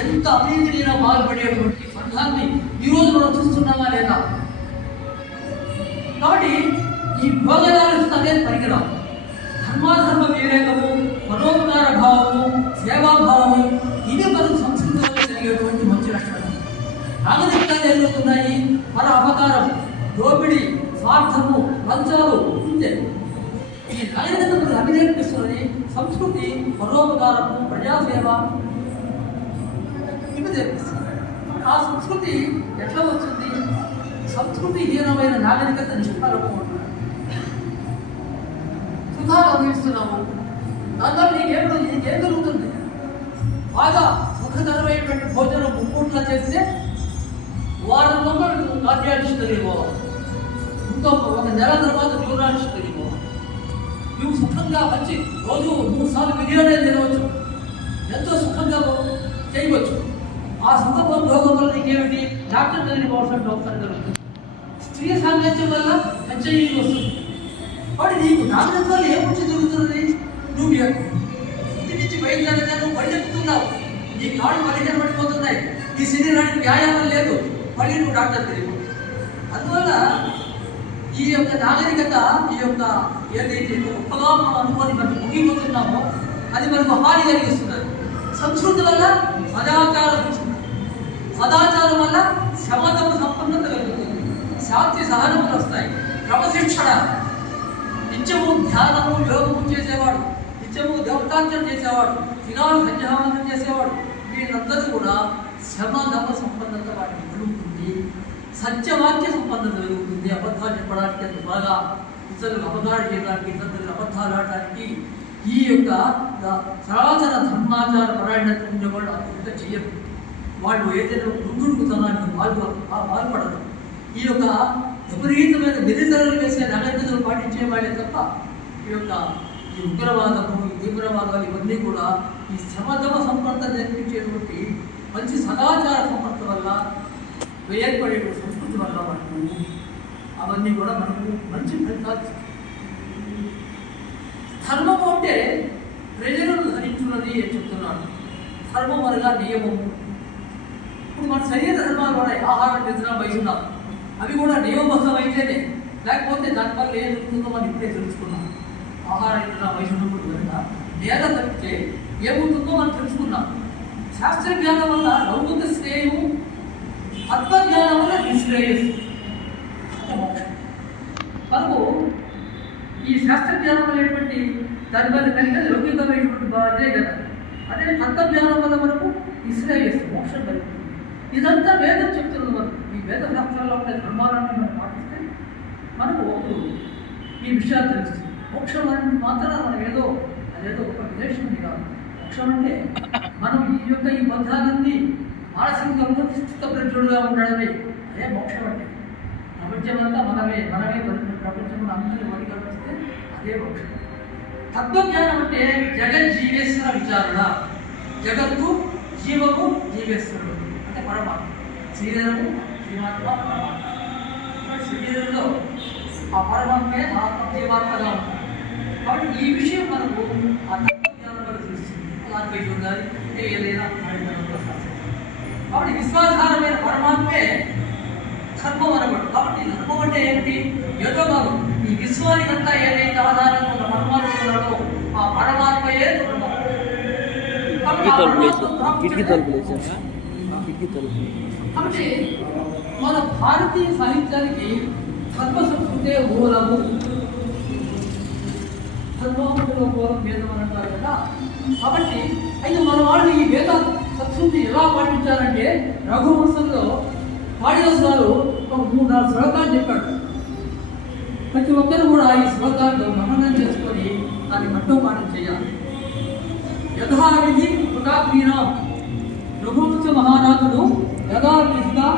ఎంత అవినీతిగా బాధపడేటువంటి సంఘాన్ని ఈరోజు మనం చూస్తున్నామా లేదా? కాబట్టి ఈ భోగదాలు అనేది పరికరాలు. ధర్మాధర్మ వివేకము, పరోపకార భావము, సేవాభావము ఇది మనకు సంస్కృతిలో కలిగేటువంటి మంచి లక్షణం. నాగరికాలు ఎదుగుతున్నాయి మన అపకారం, దోపిడీ, స్వార్థము, లంచాలు ఇంతే. ఈ నాగరికత మనకు అభినేర్పిస్తున్నది సంస్కృతి, పరోపకారము, ప్రజాసేవ ఇవి నేర్పిస్తుంది. ఆ సంస్కృతి ఎట్లా వస్తుంది? సంస్కృతి హీనమైన నాగరికత నిష్ఫలము ఉంటుంది. సుఖాలు అందిస్తున్నాము, దాంట్లో నీకేం జరుగుతుంది? బాగా సుఖకరమైనటువంటి భోజనం ముప్పూట్లా చేస్తే వారం రోజులు కార్యాధిష్ఠులు పోవాలి, ఇంకో ఒక నెల తర్వాత న్యూరాధిష్ఠులు పోవాలి. నువ్వు సుఖంగా మంచి రోజు 3 సార్లు బిర్యానీ తినవచ్చు, ఎంతో సుఖంగా చేయవచ్చు. ఆ సుఖ భోగం వల్ల నీకేమిటి? డాక్టర్ దగ్గరికి పోవాల్సిన అవసరం జరుగుతుంది. స్త్రీ సాంగత్యం వల్ల హెచ్ఐవి వస్తుంది. కాబట్టి నీకు నాగరికత వల్ల ఏమొచ్చి జరుగుతున్నది? నువ్వు ఇంటి నుంచి బయలుదేరగా నువ్వు పళ్ళెక్కుతున్నావు, నీ కాళ్ళు బలిహీన పడిపోతున్నాయి, నీ శరీరానికి వ్యాయామం లేదు, మళ్ళీ నువ్వు డాక్టర్ తెలియదు. అందువల్ల ఈ యొక్క నాగరికత, ఈ యొక్క ఏదైతే గొప్పగా మనం అనుకోని మనం ముగిపోతున్నామో అది మనకు హాని కలిగిస్తున్నది. సంస్కృతి వల్ల సదాచారం వచ్చింది, సదాచారం వల్ల శమతమ సంపన్నత కలుగుతుంది, శాంతి సహనములు వస్తాయి, క్రమశిక్షణ, నిత్యము ధ్యానము యోగము చేసేవాడు, నిత్యము దేవతాంచన చేసేవాడు, దినాలు సంధ్యావందనం చేసేవాడు, వీళ్ళందరూ కూడా శమధమ సంపన్నత వాటికి కలుగుతుంది, సత్యవాక్య సంపన్నత కలుగుతుంది. అబద్ధాలు చెప్పడానికి అంత బాగా ఇతరులకు అబద్ధాలు చేయడానికి, ఇతరులకు అబద్ధాలు ఆడటానికి ఈ యొక్క సనాతన ధర్మాచార పరాయణత ఉండేవాళ్ళు అంత చెయ్యరు. వాళ్ళు ఏదైనా దుర్గుడుకుతనానికి పాల్పడరు. ఈ యొక్క విపరీతమైన వెలితరలు వేసే నాగరికతలు పాటించే వాళ్ళే తప్ప ఈ ఉగ్రవాదము, ఈ తీవ్రవాదాలు ఇవన్నీ కూడా ఈ సమధమ సంపన్నత నేర్పించేటువంటి మంచి సదాచార సంపత్తి వల్ల ఏర్పడే సంస్కృతి వల్ల మనకు అవన్నీ కూడా మనకు మంచి ఫలితాలు. ధర్మము అంటే ప్రజలను ధరించున్నది అని చెప్తున్నాడు. ధర్మం అనగా నియమము. ఇప్పుడు మన శరీర ధర్మాలు ఉన్నాయి, ఆహారం, నిద్ర, వైద్యం, అవి కూడా నియమబద్ధం అయితేనే, లేకపోతే దానివల్ల ఏం జరుగుతుందో మనం ఇప్పుడే తెలుసుకున్నాం. ఆహార నిద్ర వైద్యం కూడా నేల తప్పితే ఏమవుతుందో మనం తెలుసుకున్నాం. శాస్త్ర జ్ఞానం వల్ల లౌకిక శ్రేయము, తత్వజ్ఞానం వల్ల నిశ్రేయస్సు అంటే మోక్షం. మనకు ఈ శాస్త్రజ్ఞానం అనేటువంటి దాని వల్ల కలిగిన లౌకికమైనటువంటి అదే కదా, అదే తత్వజ్ఞానం వల్ల మనకు నిశ్రేయస్సు, మోక్షం కలుగుతుంది. ఇదంతా వేదం చెప్తున్నది. మనం ఈ వేద శాస్త్రాల్లో ఉండే ధర్మాలన్నీ మనం పాటిస్తే మనకు ఈ విషయాలు తెలుస్తుంది. మోక్షం అనేది మాత్రం మనం అదేదో ఒక విదేశం కాదు. మోక్షం అంటే మనం ఈ బంధాలన్నీ మానసికంగా స్థితప్రజ్ఞుడుగా ఉండడమే అదే మోక్షం అంటే. ప్రపంచమంతా మనమే ప్రపంచంలో అందరినీ వదిలిస్తే అదే మోక్షం. తత్వజ్ఞానం అంటే జగజ్జీవేశ్వర విచారణ. జగత్తు, జీవము, జీవేశ్వరుడు అంటే పరమాత్మ. శరీరము, జీవాత్మ, పరమాత్మ. శరీరంలో ఆ పరమాత్మే ఆత్మ జీవాత్మగా ఉంటుంది. కాబట్టి ఈ విషయం మనకు ఆ తత్వజ్ఞానంలో తెలుస్తుంది. అలాంటి ఉండాలి ఏదైనా. కాబట్టి విశ్వాధారమైన పరమాత్మే ధర్మం అనబడు. కాబట్టి ధర్మం అంటే ఏమిటి? ఏదో కాదు, ఈ విశ్వానికంతా ఏదైతే ఆధారంగా ఉన్న పరమాత్మలో ఆ పరమాత్మయే ధర్మం. కాబట్టి మన భారతీయ సాహిత్యానికి ధర్మ సంస్కృతే మూలము. ధర్మంలో మూలం వేదం అని అంటారు కదా. కాబట్టి అయితే మన వాళ్ళు ఈ వేద సంస్కృతి ఎలా పాటించారంటే రఘువంశంలో పాడిదాసు గారు ఒక 3-4 శ్లోకాలు చెప్పాడు. ప్రతి ఒక్కరు కూడా ఈ శ్లోకాలను మననం చేసుకొని దాన్ని మట్టోపాఠం చేయాలి. యథావిధి కృతాగ్నినాం. రఘువంశ మహారాజుడు యథావిధిగా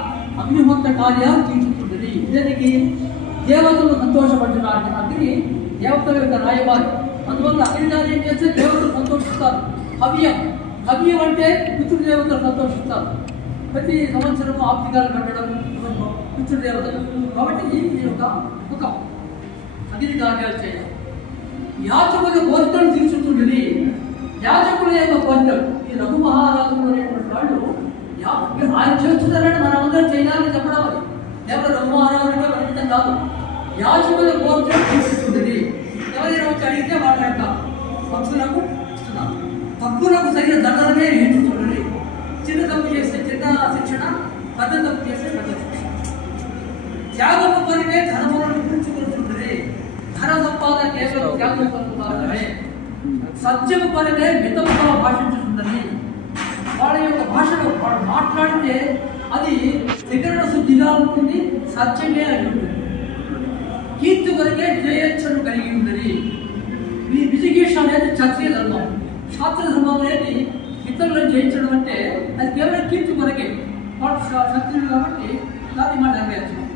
అగ్నిహోత్ర కార్యాలు తీర్చుతుంటుంది. దీనికి దేవతలు సంతోషపడడానికి అగ్ని దేవతల యొక్క రాయబారి. అందువల్ల అగ్ని కార్యం చేస్తే దేవతలు సంతోషిస్తారు. హవ్యం అంటే పితృదేవతలు సంతోషిస్తారు. ప్రతి సంవత్సరము ఆప్తికాలు కట్టడం పితృదేవతలు. కాబట్టి ఈ యొక్క ఒక అగ్ని కార్యాలు చేయాలి. యాచకుల కోరికలు తీర్చుతుంటుంది. యాజకుల యొక్క పంచం ఈ రఘు మహారాజులు అనేటువంటి వాళ్ళు ఆయన చేస్తున్నారని మనం అందరం చేయాలని చెప్పడం అది కేవలం రఘు మహారాజుగా పరిమితం కాదు. యాజకుల గోత్రం తీసుకుంటుంది. ఎవరైనా వచ్చి అడిగితే వాళ్ళ యొక్క భక్తులకు ఇస్తున్నారు. తప్పులకు సరైన దండలనే నేర్చుకుంటుంది. చిన్న తప్పు చేస్తే చిన్న శిక్షణ, పెద్ద తప్పు చేస్తే పెద్ద శిక్షణ. త్యాగము కొనికే ధనములను కూర్చుకుంటుంది. ధన సంపాదన కేవలం త్యాగం కొరకు మాత్రమే. సత్యము కొనికే మితముగా భాషించుతుందని. వాళ్ళ యొక్క భాషలో వాళ్ళు మాట్లాడితే అది త్రికరణ శుద్ధిగా ఉంటుంది, సత్యమే అని ఉంటుంది. కీర్తి కొరకే విజయేచ్ఛను కలిగి ఉంటుంది. ఈ విజిగీష అనేది క్షత్రియ ధర్మం. శాస్త్ర ధర్మం అనేది ఇతరులను జయించడం అంటే అది కేవలం కీర్తి కొరకే. వాడు క్షత్రియుడు కాబట్టి దాన్ని మనం నెరవేర్చడం.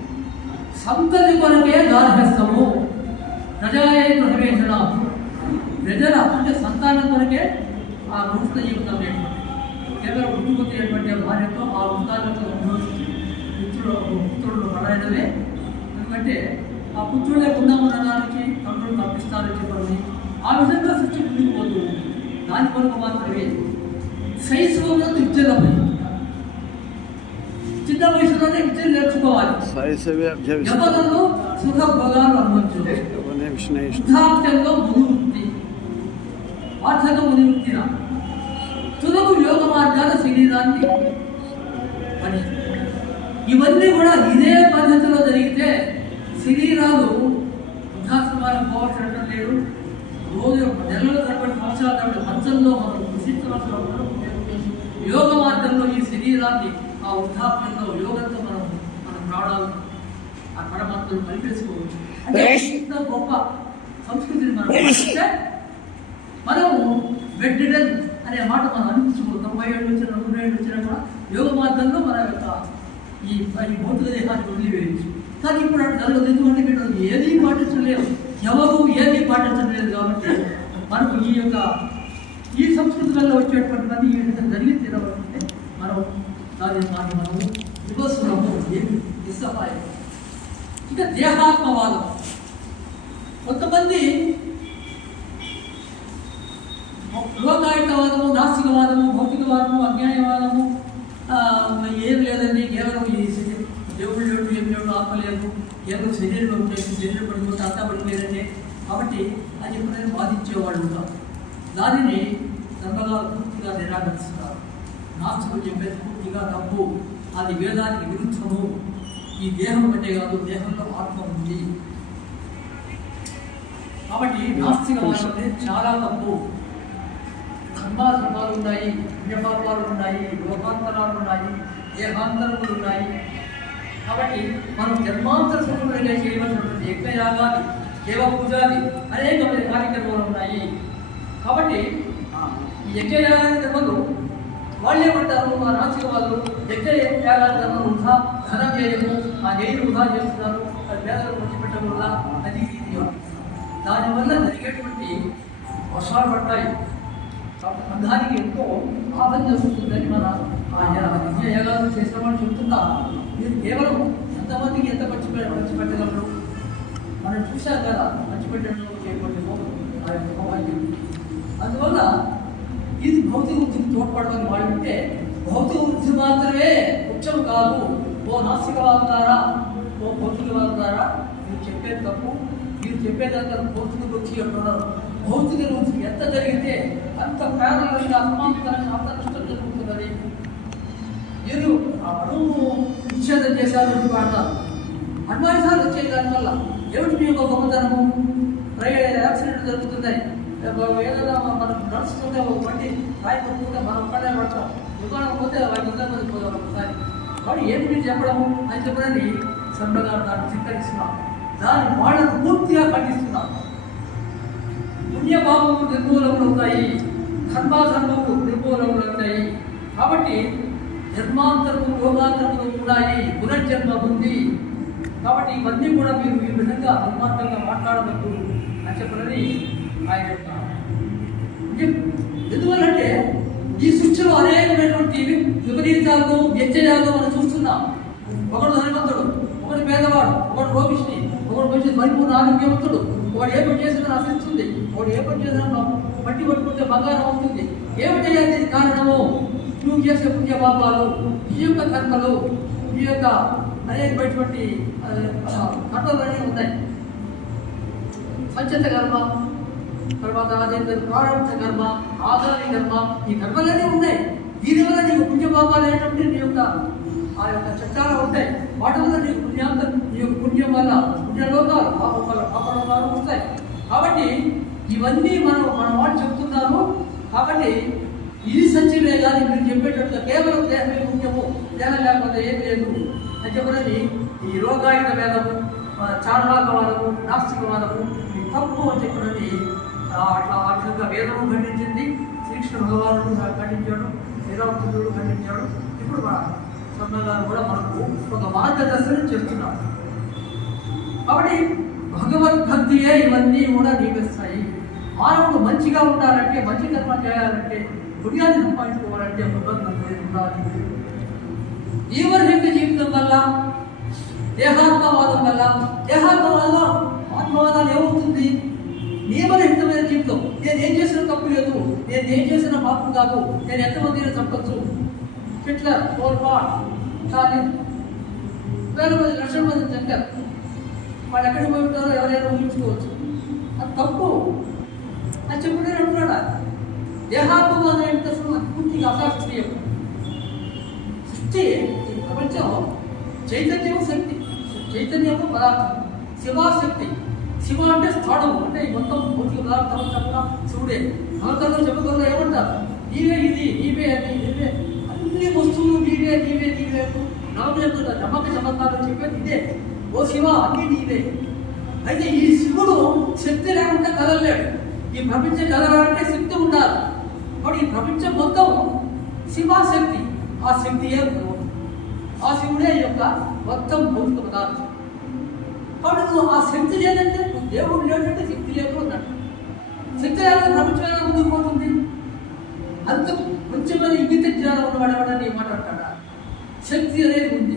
సంతతి కొరకే గార్హస్థము ప్రజాయే గృహవేషణ. ప్రజల అంటే సంతానం కొరకే ఆ గృహస్థ జీవితం లేదు. కేవలం వృత్తిపతిటువంటి భార్యతో ఆ వృత్తాలతో పుత్రుడు పడైనవే. ఎందుకంటే ఆ పుత్రులే పుణ్యమునడానికి తండ్రులు తప్పిస్తారని చెప్పండి. ఆ విధంగా సృష్టి ముందుకు పోతూ దాని కొరకు మాత్రమే శైశవంలో విద్యలో చిన్న వయసులోనే విద్యలు నేర్చుకోవాలి. యవ్వనంలో సుఖ భోగాలు అనుభవించు. వృద్ధాప్యంలో మునివృత్తి, వార్ధక మునివృత్తిన తులకు యోగ మార్గాల శరీరాన్ని పని. ఇవన్నీ కూడా ఇదే పద్ధతిలో జరిగితే శరీరాలు వృద్ధాశ్రమాలకు పోవడం లేదు. రోజు నెలల తరబడి సంవత్సరాల తరబడి మంచంలో మనం కృషించవలసిన యోగ మార్గంలో ఈ శరీరాన్ని ఆ వృద్ధాప్యంలో యోగంతో మనం మన ప్రాణాలు ఆ పరమాత్మను కలిపేసుకోవచ్చు. అంటే ఇంత గొప్ప సంస్కృతిని మనం మనము బెడ్డెన్ అనే మాట మనం అనిపించుకోవచ్చు. 90 ఏళ్ళు వచ్చిన 100 ఏళ్ళు వచ్చినా కూడా యోగ మార్గంలో మన యొక్క ఈ భౌతిక దేహాన్ని వదిలివేయచ్చు. కానీ ఇప్పుడు అటు జరగదు. ఎందుకంటే మీరు ఏది పాటించలేదు, ఎవరు ఏది పాటించలేదు. కాబట్టి మనకు ఈ సంస్కృతులలో వచ్చేటువంటి మంది ఈ విధంగా జరిగి తీరవాలంటే మనం దాన్ని మనము వివస్తున్నాము. ఏమి నిస్సహాయం. ఇక దేహాత్మవాదం. కొంతమంది లోకాయుతవాదము, నాస్తికవాదము, భౌతికవాదము, అజ్ఞానవాదము, ఏం లేదండి కేవలం ఈ దేవుడు లేడు, ఏం లేడు, ఆత్మ లేదు, కేవలం శరీరంలో ఉండేది, శరీరం పడిపోతే అంతా పడిపోలేదండి. కాబట్టి అది ఎప్పుడైనా బాధించేవాళ్ళు ఉంటారు. దానిని ధర్మగారు పూర్తిగా నిరాకరిస్తున్నారు. నాస్తికులు చెప్పేది పూర్తిగా తప్పు, అది వేదానికి విరుద్ధము. ఈ దేహం అంటే కాదు, దేహంలో ఆత్మ ఉంది. కాబట్టి నాస్తికవాదం అనేది చాలా తప్పు. ధర్మాలు ఉన్నాయి, పుణ్యపాపాలు ఉన్నాయి, లోకాంతరాలు ఉన్నాయి, దేహాంతరములు ఉన్నాయి. కాబట్టి మనం జన్మాంతర సుఖములుగా చేయవలసినటువంటి యజ్ఞయాగాలు, దేవ పూజాది అనేకమైన కార్యక్రమాలు ఉన్నాయి. కాబట్టి ఈ యజ్ఞయాగాల కర్మలు వాళ్ళు ఏమంటారు, మా నాస్తిక వాళ్ళు యజ్ఞయాగాల కర్మలు వృధా, ధనం చేయము, ఆ నెయ్యి వృధా చేస్తున్నారు, అది పేదలకు పంచిపెట్టడం వల్ల అది దానివల్ల జరిగేటువంటి వర్షాలు పడతాయి. సంఘానికి ఎంతో లాభం జరుగుతుందని మన యజ్ఞయాగాలు చేసిన వాళ్ళు చెప్తున్నా. మీరు కేవలం ఎంతమందికి ఎంత పంచిపెట్టగలరు మనం చూశాం కదా. పంచిపెట్టడంలో చేయబడి ఆ యొక్క సౌభాగ్యం. అందువల్ల ఇది భౌతిక వృద్ధికి తోడ్పడమని వాళ్ళు ఉంటే భౌతిక వృద్ధి మాత్రమే ముఖ్యం కాదు. ఓ నాస్తికవాదం ద్వారా, ఓ భౌతికవాదం ద్వారా మీరు చెప్పేది తప్పు. మీరు చెప్పేదంతా భౌతిక వృద్ధి అంటున్నారు. భౌతిక వృద్ధి ఎంత జరిగితే అంత ప్రారంభంగా అసమాంతరంగా అంత నష్టం జరుగుతున్నది. మీరు ఆ అణువు నిషేధం చేశారు అంటారు. అనుమానిసాలు వచ్చే దానివల్ల ఏమిటి మీ యొక్క గొప్పతనము? యాక్సిడెంట్ జరుగుతున్నాయి, ఏదైనా మనం నడుస్తుంటే ఒక బండి రాయిపోతుంటే మనం ఒక్కడే పడతాం. దుకాణం పోతే 500 మంది పోదాం ఒకసారి. వాడు ఏంటి మీరు చెప్పడము అని చెప్పడానికి సంబగా దాన్ని స్వీకరిస్తున్నాం. దాన్ని వాళ్ళకు పూర్తిగా ఖండిస్తున్నాం. పుణ్యభావము నిర్మూలములు అవుతాయి, కర్మాధర్మము నిర్మూలములు అవుతాయి. కాబట్టి జన్మాంతరము, యోగాంతరములు ఉన్నాయి, పునర్జన్మ ఉంది. కాబట్టి ఇవన్నీ కూడా మీరు ఈ విధంగా దుర్మార్గంగా మాట్లాడవద్దు అని చెప్పని ఆయన చెప్తారు. ఎందువల్లంటే ఈ సృష్టిలో అనేకమైనటువంటి విపరీతాలను, వ్యత్యయాలను మనం చూస్తున్నాం. ఒకడు ధనవంతుడు, ఒకడు పేదవాడు, ఒకడు రోగిష్టి, ఒకడు మంచి పరిపూర్ణ ఆరోగ్యవంతుడు, వాడు ఏ పని చేసినా నశిస్తుంది, వాడు ఏ పని చేసినా మట్టి పట్టుకుంటే బంగారం అవుతుంది. ఏమిటయ్యా దీనికి కారణము? నువ్వు చేసే పుణ్యపాపాలు, ఈ యొక్క కర్మలు, ఈ యొక్క అనేకమైనటువంటి కర్మలు అనేవి ఉన్నాయి. సంచిత కర్మ, తర్వాత ప్రారంభ కర్మ, ఆదాయ కర్మ, ఈ కర్మలన్నీ ఉన్నాయి. దీనివల్ల నీకు పుణ్యపాపాలు ఏంటంటే నీ యొక్క ఆ యొక్క చట్టాలు ఉంటాయి. వాటి వల్ల నీకు నీ యొక్క పుణ్యం వల్ల పుణ్యలోకాలు, పాపలోకాలు వస్తాయి. కాబట్టి ఇవన్నీ మన వాళ్ళు చెప్తున్నారు. కాబట్టి ఇది సత్యమే కానీ మీరు చెప్పేటట్టుగా కేవలం దేహమే ముఖ్యము, దేహం లేకపోతే ఏం లేదు అని చెప్పని ఈ రోగాయుధ వేదము, చారణాకవాదము, నాస్తికవాదము ఈ తప్పు అని చెప్పినది అట్లా ఆ విధంగా వేదము ఖండించింది, శ్రీకృష్ణ భగవానుడు ఖండించాడు, శ్రీరామచంద్రుడు ఖండించాడు. ఇప్పుడు మన స్వర్ణ గారు కూడా మనకు ఒక మార్గదర్శనం చేస్తున్నారు. కాబట్టి భగవద్భక్తియే ఇవన్నీ కూడా నియమిస్తాయి. మానవుడు మంచిగా ఉండాలంటే, మంచి కర్మ చేయాలంటే, పుణ్యాన్ని సంపాదించుకోవాలంటే భగవద్భక్తి ఉండాలి. జీవరహిత జీవితం వల్ల, దేహాత్మవాదం వల్ల, ఆత్మవాదాలు ఏమవుతుంది? నియమరహితమైన జీవితం. నేను ఏం చేసిన తప్పు లేదు, నేను ఏం చేసిన పాపం కాదు, నేను ఎంతమందిని చంపచ్చు, హిట్లర్, పోల్పాట్, స్టాలిన్, వేల మంది, లక్షల మంది చంపారు. వాళ్ళు ఎక్కడికి పోయి ఉంటారో ఎవరైనా ఊహించుకోవచ్చు. అది తప్పు అని చెప్పుడే అంటున్నాడా? దేహాత్మవాదం ఏంటి? అసలు పూర్తిగా అశాస్త్రీయం. సృష్టి, ఈ ప్రపంచం చైతన్యము శక్తి, చైతన్యము పదార్థం, శివాశక్తి. శివ అంటే స్థానం, అంటే మొత్తం భౌతిక పదార్థం అంతా శివుడే. నవకల్లో చెప్పగల్లో ఏమంటారు? నీవే ఇది, నీవే అది, నీవే అన్ని వస్తువులు నీవే, నీవే, నీవే. నమ్మక చమత్కారం చెప్పేది ఇదే. ఓ శివ, అన్నీ నీవే. అయితే ఈ శివుడు శక్తి లేకుండా కదలలేడు. ఈ ప్రపంచం కదలాలంటే శక్తి ఉండాలి. కాబట్టి ఈ ప్రపంచం మొత్తం శివాశక్తి. ఆ శక్తియే ఆ శివుడే యొక్క మొత్తం భౌతిక పదార్థం. కాబట్టి నువ్వు ఆ శక్తి లేదంటే, నువ్వు దేవుడు లేదంటే శక్తి లేదు అన్నట్టు. శక్తి లేకపోతే ప్రపంచం ఎలా ముందుకు పోతుంది? అంత కొంచెమైన ఇంగిత జ్ఞానం ఉన్నవాడేవాడని మాట్లాడతాడా? శక్తి అనేది ఉంది.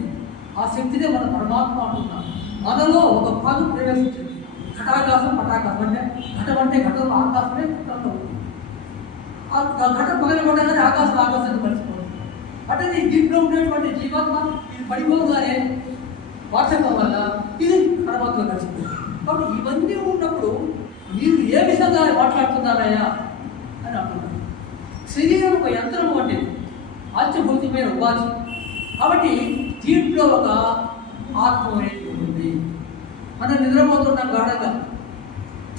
ఆ శక్తినే మన పరమాత్మ అంటున్నాం. మనలో ఒక భాగం ప్రవేశించింది. ఘటాకాశం, పటాకాశం అంటే ఘటం అంటే ఘటంలో ఆకాశమే ఘటంలో ఉంది. ఆ ఘటం పగలబడ్డగానే ఆకాశాన్ని కలిసిపోతుంది. అంటే నీ దీంట్లో ఉండేటువంటి జీవాత్మ ఇది పడిపోగానే వార్షకం వల్ల ఇది పరమాత్మ కలిసిపోతుంది. కాబట్టి ఇవన్నీ ఉన్నప్పుడు మీరు ఏ విధంగా మాట్లాడుతున్నారయ్యా అని అంటున్నారు. శరీరం ఒక యంత్రం వంటిది, ఆత్మభౌతికమైన ఉపాధి. కాబట్టి దీంట్లో ఒక ఆత్మ అనేది ఉంటుంది. మనం నిద్రపోతున్నాం గాఢంగా,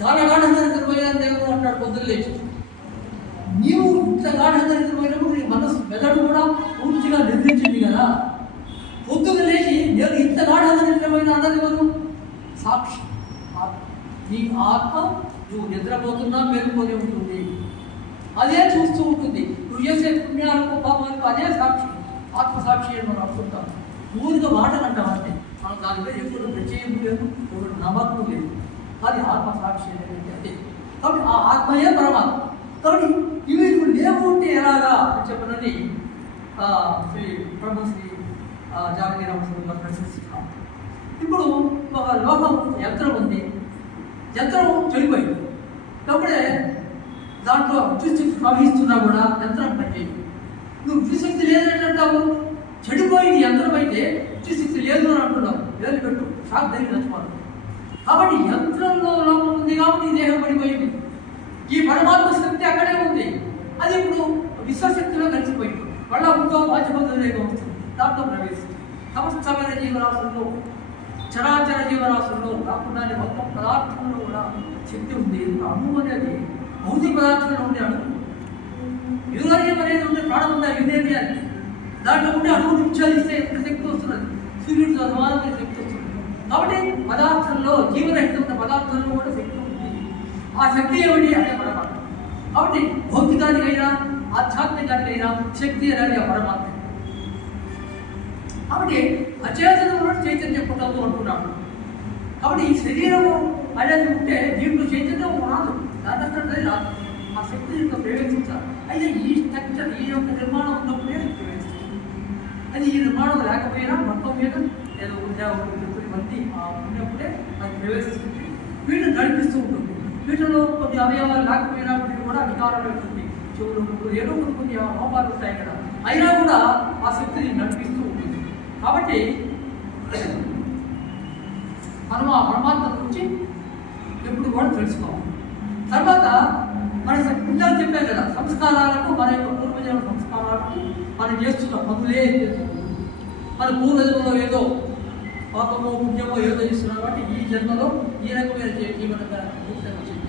చాలా గాఢంగా నిద్రపోయినా దేవుడు అంటాడు పొద్దున్న లేచి. నీవు ఇంత గాఢంగా నిద్రపోయినప్పుడు నీ మనసు మెదడు కూడా పూర్తిగా నిద్రించింది కదా. పొద్దున్న లేచి నేను ఇంత గాఢంగా నిద్రపోయినా అన్నది ఎవరు? సాక్షి ఆత్మ. నీ ఆత్మ నువ్వు నిద్రపోతున్నా మేలుకొని ఉంటుంది, అదే చూస్తూ ఉంటుంది. నువ్వు చేసే పుణ్యాలకు పాపాలకు అదే సాక్షి, ఆత్మసాక్షి అని మనం అనుకుంటాం. ఊరిగా మాటలు అంటాం అంటే మనం దాని మీద ఎప్పుడు ప్రత్యేకం లేదు, ఎప్పుడు నమ్మకం లేదు. అది ఆత్మసాక్షి అనేది అదే. కాబట్టి ఆ ఆత్మయే పరమాత్మ. కాబట్టి ఇవి లేవు ఉంటే ఎలాగా అని చెప్పనని శ్రీ బ్రహ్మశ్రీ జానకి రామస్వామి ప్రశ్నిస్తున్నాం. ఇప్పుడు ఒక లోహం యంత్రం ఉంది, యంత్రం చెడిపోయింది. అప్పుడే దాంట్లో విద్యుత్ ప్రవహిస్తున్నా కూడా యంత్రం పనిచేయదు. నువ్వు విద్యుశక్తి లేదంటావు, చెడిపోయింది యంత్రం అయితే విద్యుశక్తి లేదు అని అంటున్నావు. వేలు పెట్టు, షాక్ దగ్గర చచ్చిపోదు. కాబట్టి యంత్రంలో లోపం ఉంది కాబట్టి ఈ దేహం పడిపోయింది. ఈ పరమాత్మ శక్తి అక్కడే ఉంది, అది ఇప్పుడు విశ్వశక్తిలో కలిసిపోయింది. మళ్ళా ఇంకో బాధ్యపద్ధతిగా వస్తుంది, దాంట్లో ప్రవేశిస్తుంది. సమస్తమైన జీవరాశుల్లో, చరాచర జీవరాశుల్లో కాకుండా మొత్తం పదార్థంలో కూడా శక్తి ఉంది. అణువు అనేది భౌతిక పదార్థంలో ఉండే అణువు. యురేనియం అనేది ఉండే ప్రాణం ఉందా? యురేనియానికి దాంట్లో ఉండే అణువు నిశ్చలిస్తే ఎంత శక్తి వస్తున్నది? సూర్యుడితో సమానమైన శక్తి వస్తుంది. కాబట్టి పదార్థంలో, జీవరహిత పదార్థంలో కూడా శక్తి ఉంది. ఆ శక్తి ఏమిటి అంటే పరమాత్మ. కాబట్టి భౌతికానికైనా ఆధ్యాత్మికానికైనా శక్తి అనేది ఆ పరమాత్మ. కాబట్టి అచేతనంలో చైతన్యం పుట్టదు అంటున్నాడు. కాబట్టి ఈ శరీరము అనేది ఉంటే దీంట్లో చైతన్యం రాదు, దాని రాదు. ఆ శక్తి యొక్క ప్రవేశించాలి. అయితే ఈ స్ట్రక్చర్, ఈ యొక్క నిర్మాణం ఉన్నప్పుడే ప్రవేశిస్తుంది. అది ఈ నిర్మాణం లేకపోయినా మొత్తం మీద ఏదో ఇవన్నీ ఉన్నప్పుడే అది ప్రవేశిస్తుంది. వీటిని నడిపిస్తూ ఉంటుంది. వీటిలో కొన్ని అవయవాలు లేకపోయినప్పటికీ కూడా వికారమైనటువంటి చెవులు ఏదో కొన్ని లోపాలు ఉంటాయి కదా, అయినా కూడా ఆ శక్తిని నడిపిస్తూ ఉంటుంది. కాబట్టి మనం ఆ పరమాత్మ గురించి ఎప్పుడు కూడా తెలుసుకోవాలి. తర్వాత మన పిల్లలు చెప్పారు కదా, సంస్కారాలకు మన యొక్క పూర్వజన్మ సంస్కారాలకు మనం చేస్తున్న పనులే మన పూర్వజన్మలో ఏదో పాపమో పుణ్యమో ఏదో చేస్తున్నాం కాబట్టి ఈ జన్మలో ఈ రకమైన జీవనంగా వచ్చింది,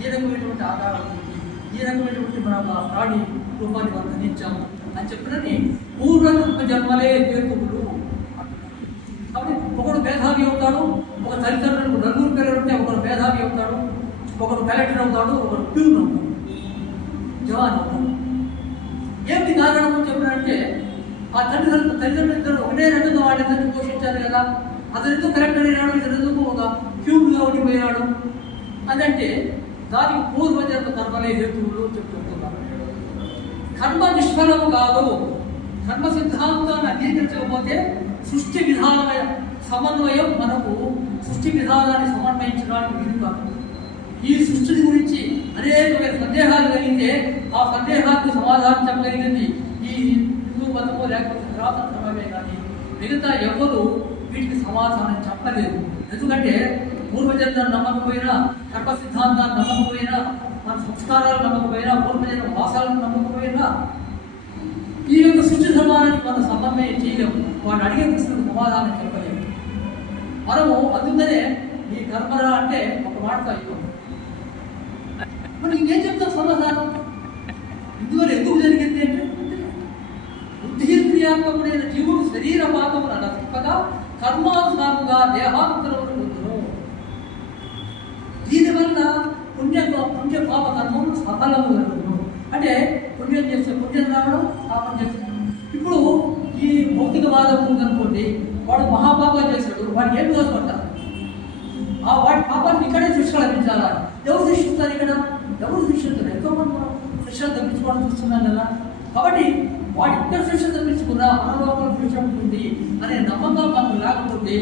ఈ రకమైనటువంటి ఆధారం ఉంది, ఈ రకమైనటువంటి మన ప్రాణి రూపాన్ని మనం ధరించాము అని చెప్పినని పూర్వజన్మ జన్మలే హేతువులు. కాబట్టి ఒకడు మేధావి అవుతాడు, ఒక తల్లిదండ్రులకు నలుగురు పిల్లలు ఉంటే ఒకడు మేధావి అవుతాడు, ఒకడు కలెక్టర్ అవుతాడు, ఒకడు ప్యూన్ అవుతాడు, జవాన్ అవుతాడు. ఏమిటి కారణం చెప్పినంటే ఆ తల్లిదండ్రులు ఒకటే రకంగా వాళ్ళిద్దరిని పోషించారు కదా, అతను ఎందుకు కలెక్టర్ అయినాడు, ఇతను ఎందుకు ఒక ప్యూన్గా ఉండిపోయాడు అని అంటే దానికి పూర్వజన్మ కర్మలే హేతువులు చెప్తున్నారు. కర్మ నిష్ఫలము కాదు. కర్మ సిద్ధాంతాన్ని అంగీకరించకపోతే సృష్టి విధాన సమన్వయం మనకు సృష్టి విధానాన్ని సమన్వయించడానికి వీలు కాదు. ఈ సృష్టిని గురించి అనేకమైన సందేహాలు కలిగితే ఆ సందేహానికి సమాధానం చెప్పగలిగింది ఈ హిందూ మతము లేకపోతే సనాతన ధర్మమే కానీ మిగతా ఎవరు వీటికి సమాధానం చెప్పలేదు. ఎందుకంటే పూర్వజన్మ నమ్మకపోయినా, కర్మ సిద్ధాంతాన్ని నమ్మకపోయినా, మన సంస్కారాలు నమ్మకపోయినా, పూర్వజన్మ వాసాలను నమ్మకపోయినా ఈ యొక్క సృష్టి ధర్మానికి మనం సమన్వయం చేయలేము. వాడు అడిగే ప్రశ్నకు సమాధానం చెప్పలేము. మనము అందుకనే ఈ కర్మరా అంటే ఒక మాట అయిపోతుంది. మరి ఇంకేం చెప్తాం సమాధానం? ఇందువల్ల ఎందుకు జరిగింది అంటే బుద్ధిక్రియాత్మకుడైన జీవుడు శరీర పాపమును నశింపగా కర్మానుసారముగా దేహాంతరమును పొందును. దీనివల్ల పుణ్య పాప కర్మము సఫలము జరుగును. అంటే పుణ్యం చేస్తే పుణ్యం రావడం, పాపం చేస్తే. ఇప్పుడు ఈ భౌతికవాదం ఉందనుకోండి, వాడు మహాపాపం చేశాడు, వాడికి ఏం దోషపడతారు? ఆ వాడి పాపాన్ని ఇక్కడే శిక్ష లభించాలా? ఎవరు శిక్షిస్తారు? ఇక్కడ ఎవరు శిక్షిస్తారు? ఎంతోమంది మనం శిక్షలు తప్పించుకోవడం చూస్తున్నాం కదా. కాబట్టి వాడు ఇక్కడ శిక్ష తప్పించుకున్నా మనలోపల శిక్ష ఉంటుంది అనే నమ్మకం మనకు లేకపోతే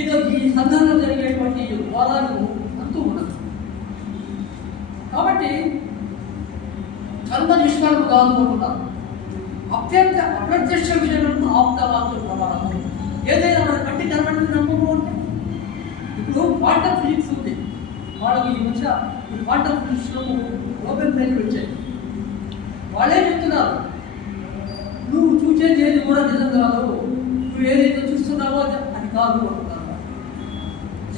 ఇక ఈ సందర్భంలో జరిగేటువంటి వాదాలు అంతూ ఉండదు. కాబట్టి కర్మ నిష్ఫలము కాదుకుంటున్నారు. అప్రత్యక్ష విషయంలో ఆప్తవాదులు ప్రమాణము. ఏదైనా మన కంటి కర్మని నమ్మకం అంటే ఇప్పుడు క్వాంటమ్ ఫిజిక్స్ ఉంది, వాళ్ళకి ఈ మధ్య ఈ క్వాంటమ్ ఫిజిక్స్లో ఓపెన్ ప్రైజ్లు వచ్చాయి. వాళ్ళే చెప్తున్నారు నువ్వు చూసేది ఏది కూడా నిజం కాదు, నువ్వు ఏదైతే చూస్తున్నావో అది కాదు అంటున్నారు.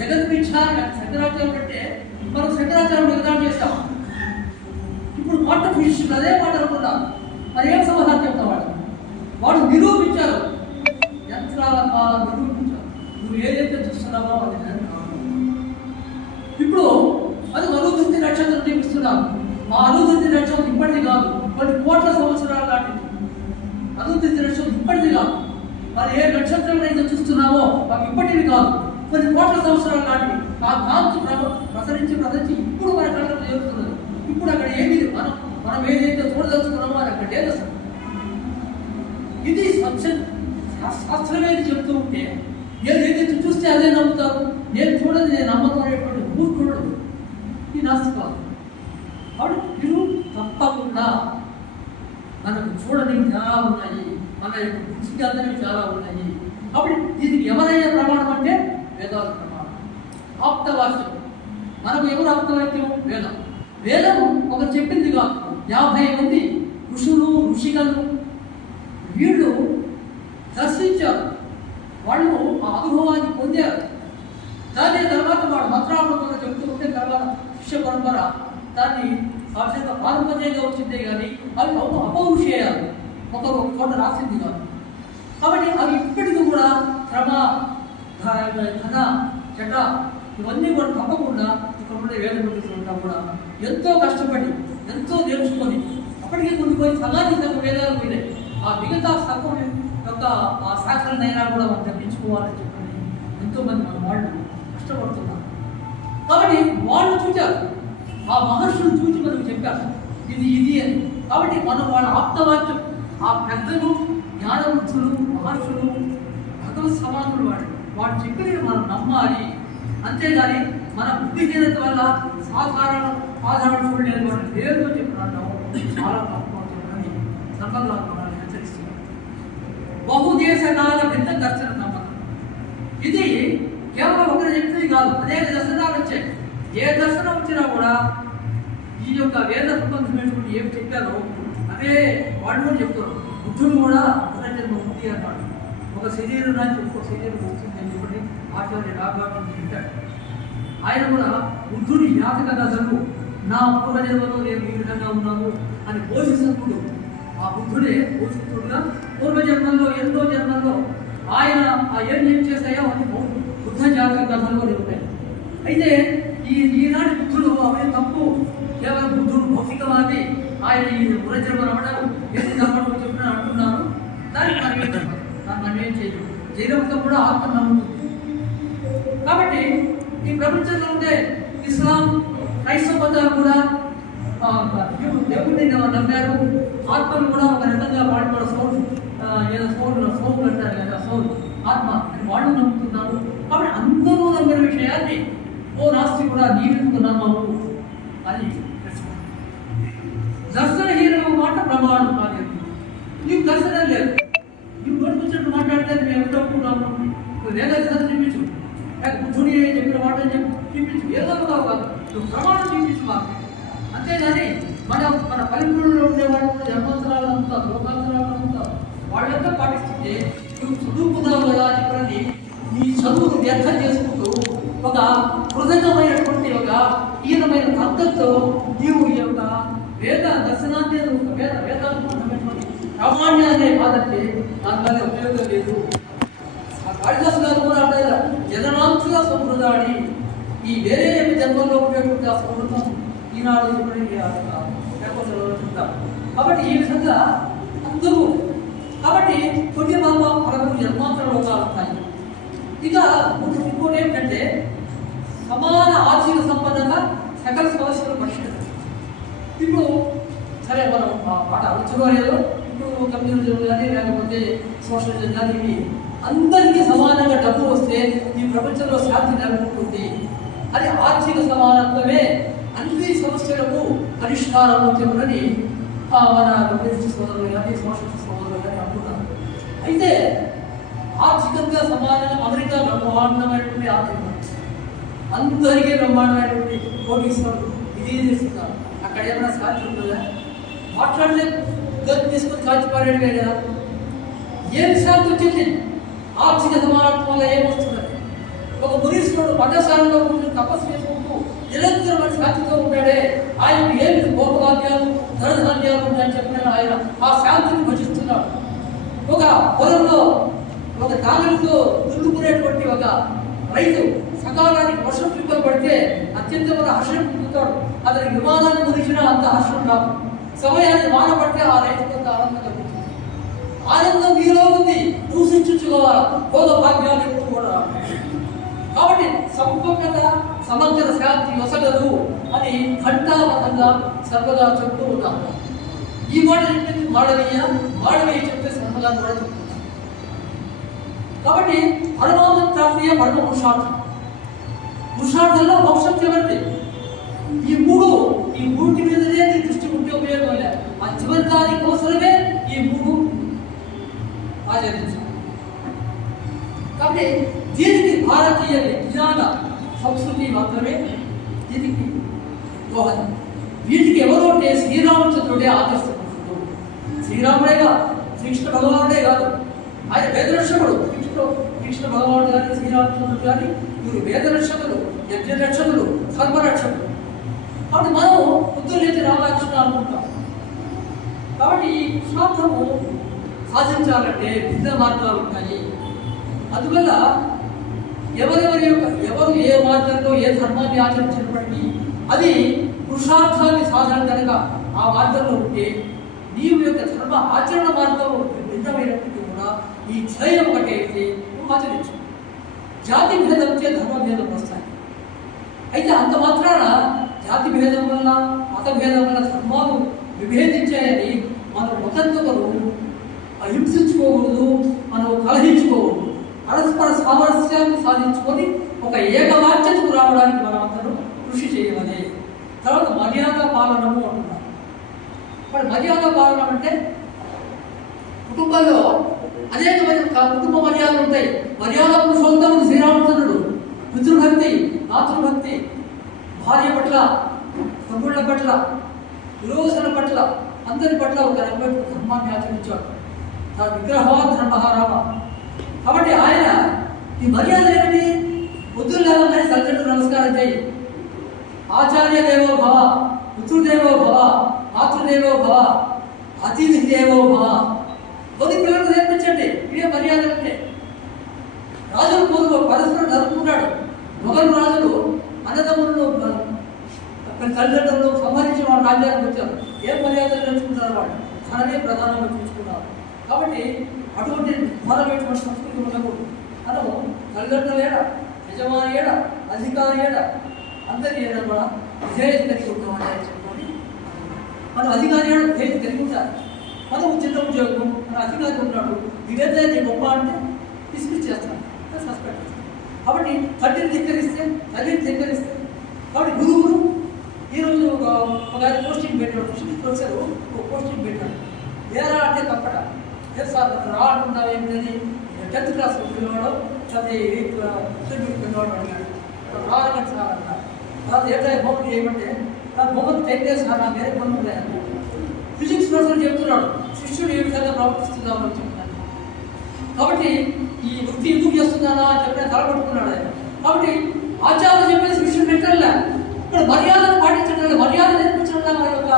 జగద్మిథ్య శంకరాచార్యుడు అంటే మనం శంకరాచార్యుడు ఎగ్జామ్ చేస్తాం. ఇప్పుడు క్వాంటమ్ ఫిజిక్స్ అదే మాట అనుకున్నారు. మరి ఏం సమాధానం చెప్తావాడు? వాడు నిరూపించారు, యంత్రాల కాలం నిరూపించారు నువ్వు ఏదైతే చూస్తున్నావో అది నిజం కాదు. ఇప్పుడు అది అనుభూతి నక్షత్రం చూపిస్తున్నాను. ఆ అనుభూతి నక్షత్రం ఇప్పటిది కాదు, కొన్ని కోట్ల సంవత్సరాల లాంటిది. అనుభూతి నక్షత్రం ఇప్పటిది కాదు. మరి ఏ నక్షత్రం అయితే చూస్తున్నావో అవి ఇప్పటివి కాదు, కొన్ని కోట్ల సంవత్సరాల లాంటివి. ఆ కాంతి ప్రసరించి ఇప్పుడు మన కళ్ళకు చేరుతున్నది. ఇప్పుడు అక్కడ ఏమీ మనం ఏదైతే చూడదలుచుకున్నామో అది అక్కడ లేదు అసలు. ఇది శాస్త్రమేది చెప్తూ ఉంటే ఏదైతే చూస్తే అదే నమ్ముతారు, నేను చూడదు నేను నమ్మకం అనేటువంటి మూర్ఖుడు ఈ నాస్తికాలు. కాబట్టి మీరు తప్పకుండా మనకు చూడని చాలా ఉన్నాయి, మన యొక్క దృష్టికి అందరికీ చాలా ఉన్నాయి. కాబట్టి దీనికి ఎవరైనా ప్రమాణం అంటే వేదాల ప్రమాణం. ఆప్తవాక్యం మనకు ఎవరు ఆప్తవాక్యం? వేదం. వేదం ఒకరు చెప్పింది కాదు, 50 మంది ఋషులు ఋషికలు వీళ్ళు దర్శించారు, వాళ్ళు ఆ అనుభవాన్ని పొందారు. దాని తర్వాత వాడు మంత్రాలను చెప్తూ ఉంటే తర్వాత శిష్య పరంపర దాన్ని సాక్షాత్ పారంపర్యంగా వచ్చిందే కానీ అవి అపౌరుషేయాలు ఒకరు ఒక చోట రాసింది కాదు. కాబట్టి అవి ఇప్పటికీ కూడా క్రమ ఘన చట ఇవన్నీ కూడా తప్పకుండా ఇక్కడ ఉండే వేద పండితులంతా కూడా ఎంతో కష్టపడి ఎంతో నేర్చుకొని అప్పటికే కొన్ని సగానికి తగ్గ వేదాలు పోయినాయి. ఆ మిగతా సగం యొక్క ఆ శాస్త్రాలైనా కూడా మనం తప్పించుకోవాలని చెప్పని ఎంతోమంది మన వాళ్ళు కష్టపడుతున్నారు. కాబట్టి వాళ్ళు చూచారు, ఆ మహర్షులు చూసి మనకు చెప్పారు ఇది అని. కాబట్టి మనం వాళ్ళ ఆప్తవాక్యం, ఆ పెద్దలు జ్ఞానవృద్ధులు మహర్షులు భగవత్ సమానులు వాళ్ళు చెప్పినవి మనం నమ్మాలి. అంతేగాని మన బుద్ధిహీనత వల్ల సాధారణ చూడలేదు వాళ్ళు లేదు అని చెప్పినట్టు చాలా తప్పుతుందని సంబంధాలు మనల్ని హెచ్చరిస్తున్నారు. బహుదేశకాల భిన్న దర్శన నమ్మకం ఇది కేవలం ఒకరు చెప్తుంది కాదు, అనేక దర్శనాలు వచ్చాయి. ఏ దర్శనం వచ్చినా కూడా ఈ యొక్క వేద సంబంధమైనటువంటి ఏమి చెప్పారో అదే వాళ్ళు కూడా చెప్తారు. బుద్ధుడు కూడా పునర్జన్మ ఉంది అన్నాడు. ఒక శరీరం నుంచి ఇంకో శరీరం వస్తుంది అని చెప్పి ఆచార్య రాఘవాన్ని చెప్పాడు. ఆయన కూడా బుద్ధుడి జాతక కథలు నా పూర్వజన్మలో నేను ఈ విధంగా ఉన్నాను అని బోధిస్తుడు. ఆ బుద్ధుడే బోధిస్తుడుగా పూర్వజన్మల్లో ఎన్నో జన్మల్లో ఆయన ఏం చేస్తాయో అని బుద్ధ జాతక కథలు ఉంటాయి. అయితే ఈనాటి బుద్ధుడు అవన్నీ తప్పు, కేవలం బుద్ధుడు భౌతికవాది, ఆయన ఈ పునర్జన్మ రమణం ఎందుకు నమ్మడం చెప్పిన అంటున్నారు. దానికి మనం ఏం చేయదు. జైనంతో కూడా ఆత్మ నమ్ముతుంది. కాబట్టి ఈ ప్రపంచంలో ఉండే ఇస్లాం క్రైస్తవ మతాలు కూడా దేవుడిని నమ్మారు. ఆత్మను కూడా ఒక రకంగా వాడు సోల్ ఏదో సోల్ అంటారు కదా, సోల్ ఆత్మ అని వాళ్ళు నమ్ముతున్నారు. కాబట్టి అందరూ నమ్మిన విషయాన్ని ఓ నాస్తి కూడా నీవెందుకు నమ్మవు అని దర్శనహీనం మాట ప్రమాణం కాదు. నీకు దర్శనం లేదు, నువ్వు నోటుకొచ్చినట్టు మాట్లాడితే మేము ఎప్పుడనుకుంటాము. నువ్వు వేదర్శనం చూపించు, బుద్ధుడి చెప్పిన మాట చూపించు, ఏదో కాదు నువ్వు ప్రమాణం చూపించు మాకు. అంతేగాని మన పల్లెటూరులో ఉండేవాళ్ళు జన్మాంతరాలంతా లోకాంతరాలంతా వాళ్ళంతా పాటిస్తుంటే నువ్వు చదువుకున్నావు కదా చెప్పండి. నీ చదువును వ్యర్థం చేసుకుంటూ ఒక కృతజ్ఞమైనటువంటి ఒక హీనమైన అర్థంతో నీవు ఈ యొక్క వేద దర్శనాన్ని వేదాంతమైనటువంటి ప్రామాణ్యాన్ని కాదంటే దానివల్ల ఉపయోగం లేదు. కాళిదాసు గారు కూడా అంటారు, జననాంశగా సంప్రదాడి ఈ వేరే జన్మల్లో ఉండేటువంటి ఆ సంవృతం ఈనాడు చెప్తాం. కాబట్టి ఈ విధంగా అందరూ కాబట్టి కొన్ని మనకు జన్మాంతర లోకాలు ఉంటాయి. ఇక ఇంకోటి ఏంటంటే సమాన ఆర్థిక సంపన్నంగా సకల సమస్యలు పరిష్కరించారు. ఇప్పుడు సరే మనం ఆ పాట అరుచుకోలేదు. ఇప్పుడు కమ్యూనిజం కానీ లేకపోతే సోషలిజం కానీ ఇవి అందరికీ సమానంగా డబ్బు వస్తే ఈ ప్రపంచంలో శాంతి నెలకొంటుంది. అది ఆర్థిక సమానత్వమే అన్ని సమస్యలకు పరిష్కారం చెప్పని మన కమ్యూనిస్ట్ సోదరులు కానీ సోషలిస్ట్ సోదరులు కానీ అనుకుంటారు. అయితే ఆర్థికంగా సమానంగా అమెరికా బ్రహ్మాండమైనటువంటి ఆర్థిక అందరికీ బ్రహ్మాండమైనటువంటి కోటీశ్వరులు ఇది చేస్తున్నారు. అక్కడ ఏమైనా శాంతి ఉంటుందా? మాట్లాడితే గది తీసుకొని కాల్చిపారేడు కదా. ఏం శాంతి వచ్చింది? ఆర్థిక సమానత్వం వల్ల ఏమొస్తున్నది? ఒక మునీశ్వరుడు పట్టశాలలో కూర్చొని తపస్సు చేసుకుంటూ నిరంతరమైన శాంతితో ఉంటాడే, ఆయనకు ఏమి భోగభాగ్యాలు ధనధాన్యాలు ఉంటాయని చెప్పిన ఆయన ఆ శాంతిని భజిస్తున్నాడు. ఒక పొలంలో ఒక ధాన్యంతో దున్నుకునేటువంటి ఒక రైతు సకాలానికి వర్షం పిప్పలు పడితే అత్యంతమైన హర్షం పొందుతాడు. అతనికి విమానాన్ని గురించినా అంత హర్షం రాదు. సమయాన్ని వాన పడితే ఆ రైతు కొంత ఆనందం కలుగుతుంది. ఆనందం నీలో ఉంది, నువ్వు సృష్టించుకోవాలి. భోగ భాగ్యాలు ఎప్పుడు కూడా కాబట్టి సంపూర్ణత సమగ్ర శాంతి వసగదు అని ఘంటాబద్ధంగా సర్వదా చెప్తూ ఉన్నాను. ఈ మాట చెప్పింది మాడవీయ చెప్తే సర్వదా కూడా చెప్తుంది. కాబట్టి పరమాత్మ ప్రాప్తియే పరమ పురుషార్థం. పురుషార్థంలో మోక్షం చివరిది. ఈ మూటి మీదనే నీ దృష్టి ఉంటే ఉపయోగం లేదు. ఆ చివరి దాని కోసమే ఈ మూడు ఆచరించాలి. కాబట్టి దీనికి భారతీయ విజ్ఞాన సంస్కృతి మాత్రమే దీనికి దోహదం. వీటికి ఎవరోటే శ్రీరామచంద్రుడే ఆదర్శపురుషుడు. శ్రీరాముడే కాదు, శ్రీకృష్ణ భగవానుడే కాదు, ఆయన వేదరక్షకుడు. కృష్ణ భగవానుడు కానీ శ్రీరామచంద్రుడు కానీ వీరు వేదరక్షకులు, యజ్ఞరక్షకులు, ధర్మరక్షకులు. కాబట్టి మనం బుద్ధులైతే రామకృష్ణ అనుకుంటాం. కాబట్టి ఈ పురుషార్థము సాధించాలంటే భిన్న మార్గాలు ఉంటాయి. అందువల్ల ఎవరు ఏ మార్గంలో ఏ ధర్మాన్ని ఆచరించినప్పటికీ అది పురుషార్థాన్ని సాధన కనుక ఆ మార్గంలో ఉంటే నీవు యొక్క ధర్మ ఆచరణ మార్గంలో భిన్నమైనప్పటికీ కూడా ఈ ధ్యేయం ఒకటైతే నువ్వు ఆచరించు. జాతి భేదంతో ధర్మ భేదం వస్తాయి. అయితే అంత మాత్రాన జాతి భేదం వల్ల మత భేదం వల్ల ధర్మాలు విభేదించాయని మనం ఒకరికొకరు హింసించుకోకూడదు, మనం కలహించుకోకూడదు. పరస్పర సామరస్యాన్ని సాధించుకొని ఒక ఏకవాక్యతకు రావడానికి మనం అందరూ కృషి చేయవలే. తర్వాత మర్యాద పాలనము అంటున్నారు. మరి మర్యాద పాలన అంటే కుటుంబంలో అనేకమైన కుటుంబ మర్యాదలు ఉంటాయి. మర్యాద పురుషోత్తముడు శ్రీరామచంద్రుడు పితృభక్తి, మాతృభక్తి, భార్య పట్ల, తమ్ముళ్ళ పట్ల, విరోధుల పట్ల, అందరి పట్ల ఒక రకమైన ధర్మాన్ని ఆచరించాడు. విగ్రహవా ధర్మహారామ. కాబట్టి ఆయన ఈ మర్యాద ఏమిటి? బుద్ధుల్లాగానే తల్లిదండ్రులు నమస్కారం చేయి, ఆచార్య దేవో భవ, పితృదేవో భవ, మాతృదేవో భవ, అతిథి దేవో భవ. కొన్ని పిల్లలకు నేర్పించండి. ఇవే మర్యాద అంటే. రాజులు పూర్వ పరస్పరం జరుపుకుంటాడు. మొఘలు రాజులు అన్నదమ్ములను తల్లిదండ్రులను సంహరించి వాళ్ళ రాజ్యానికి వచ్చారు. ఏం మర్యాదలు నేర్చుకుంటారు? వాళ్ళు ధనమే ప్రధానంగా చూసుకున్నారు. కాబట్టి అటువంటి ఘోరమైనటువంటి సంస్కృతి ఉండకూడదు. మనము తల్లిదండ్రుల ఏడ, యజమాని ఏడ, అధికారి ఏడ, అందరి ఏడ కూడా విధేయత కలిగి ఉంటామని చెప్పుకొని మనం అధికారి ఏడ విధేయత కలిగి ఉంటారు. మనం చిన్న ఉద్యోగం, మన అధికారి ఉన్నాడు, వీడేదైతే గొప్ప అంటే డిస్మిస్ చేస్తాం, సస్పెండ్ చేస్తాం. కాబట్టి తండ్రిని ధిక్కరిస్తే, తల్లిని ధిక్కరిస్తే. కాబట్టి గురువులు ఈరోజు ఒక పోస్టింగ్ పెట్టాడు, ఫిజిక్స్ ప్రొఫెసర్ ఒక పోస్టింగ్ పెట్టాడు. ఏరా అంటే తప్పట. ఏ సార్ రా అంటున్నావు ఏంటని 10th క్లాస్ పిల్లవాడు, అది 8th పిల్లవాడు అడిగాడు. రావాలని సార్ అన్నారు. తర్వాత ఏదైనా హోంవర్క్ చేయమంటే నాకు హోంవర్క్ 10 days సార్, నా వేరే పనులు ఉన్నాయన్నారు. ఫిజిక్స్ ప్రొఫెసర్ చెప్తున్నాడు శిష్యుడు ఏ విధంగా ప్రవర్తిస్తున్నామని చెప్తున్నాను. కాబట్టి ఈ వృత్తి ఎందుకు చేస్తున్నానా అని చెప్పిన తలపట్టుకున్నాడు ఆయన. కాబట్టి ఆచార్యులు చెప్పేసి శిష్యుడు పెట్టలే. ఇక్కడ మర్యాదను పాటించడం, మర్యాద నేర్పించడం మన యొక్క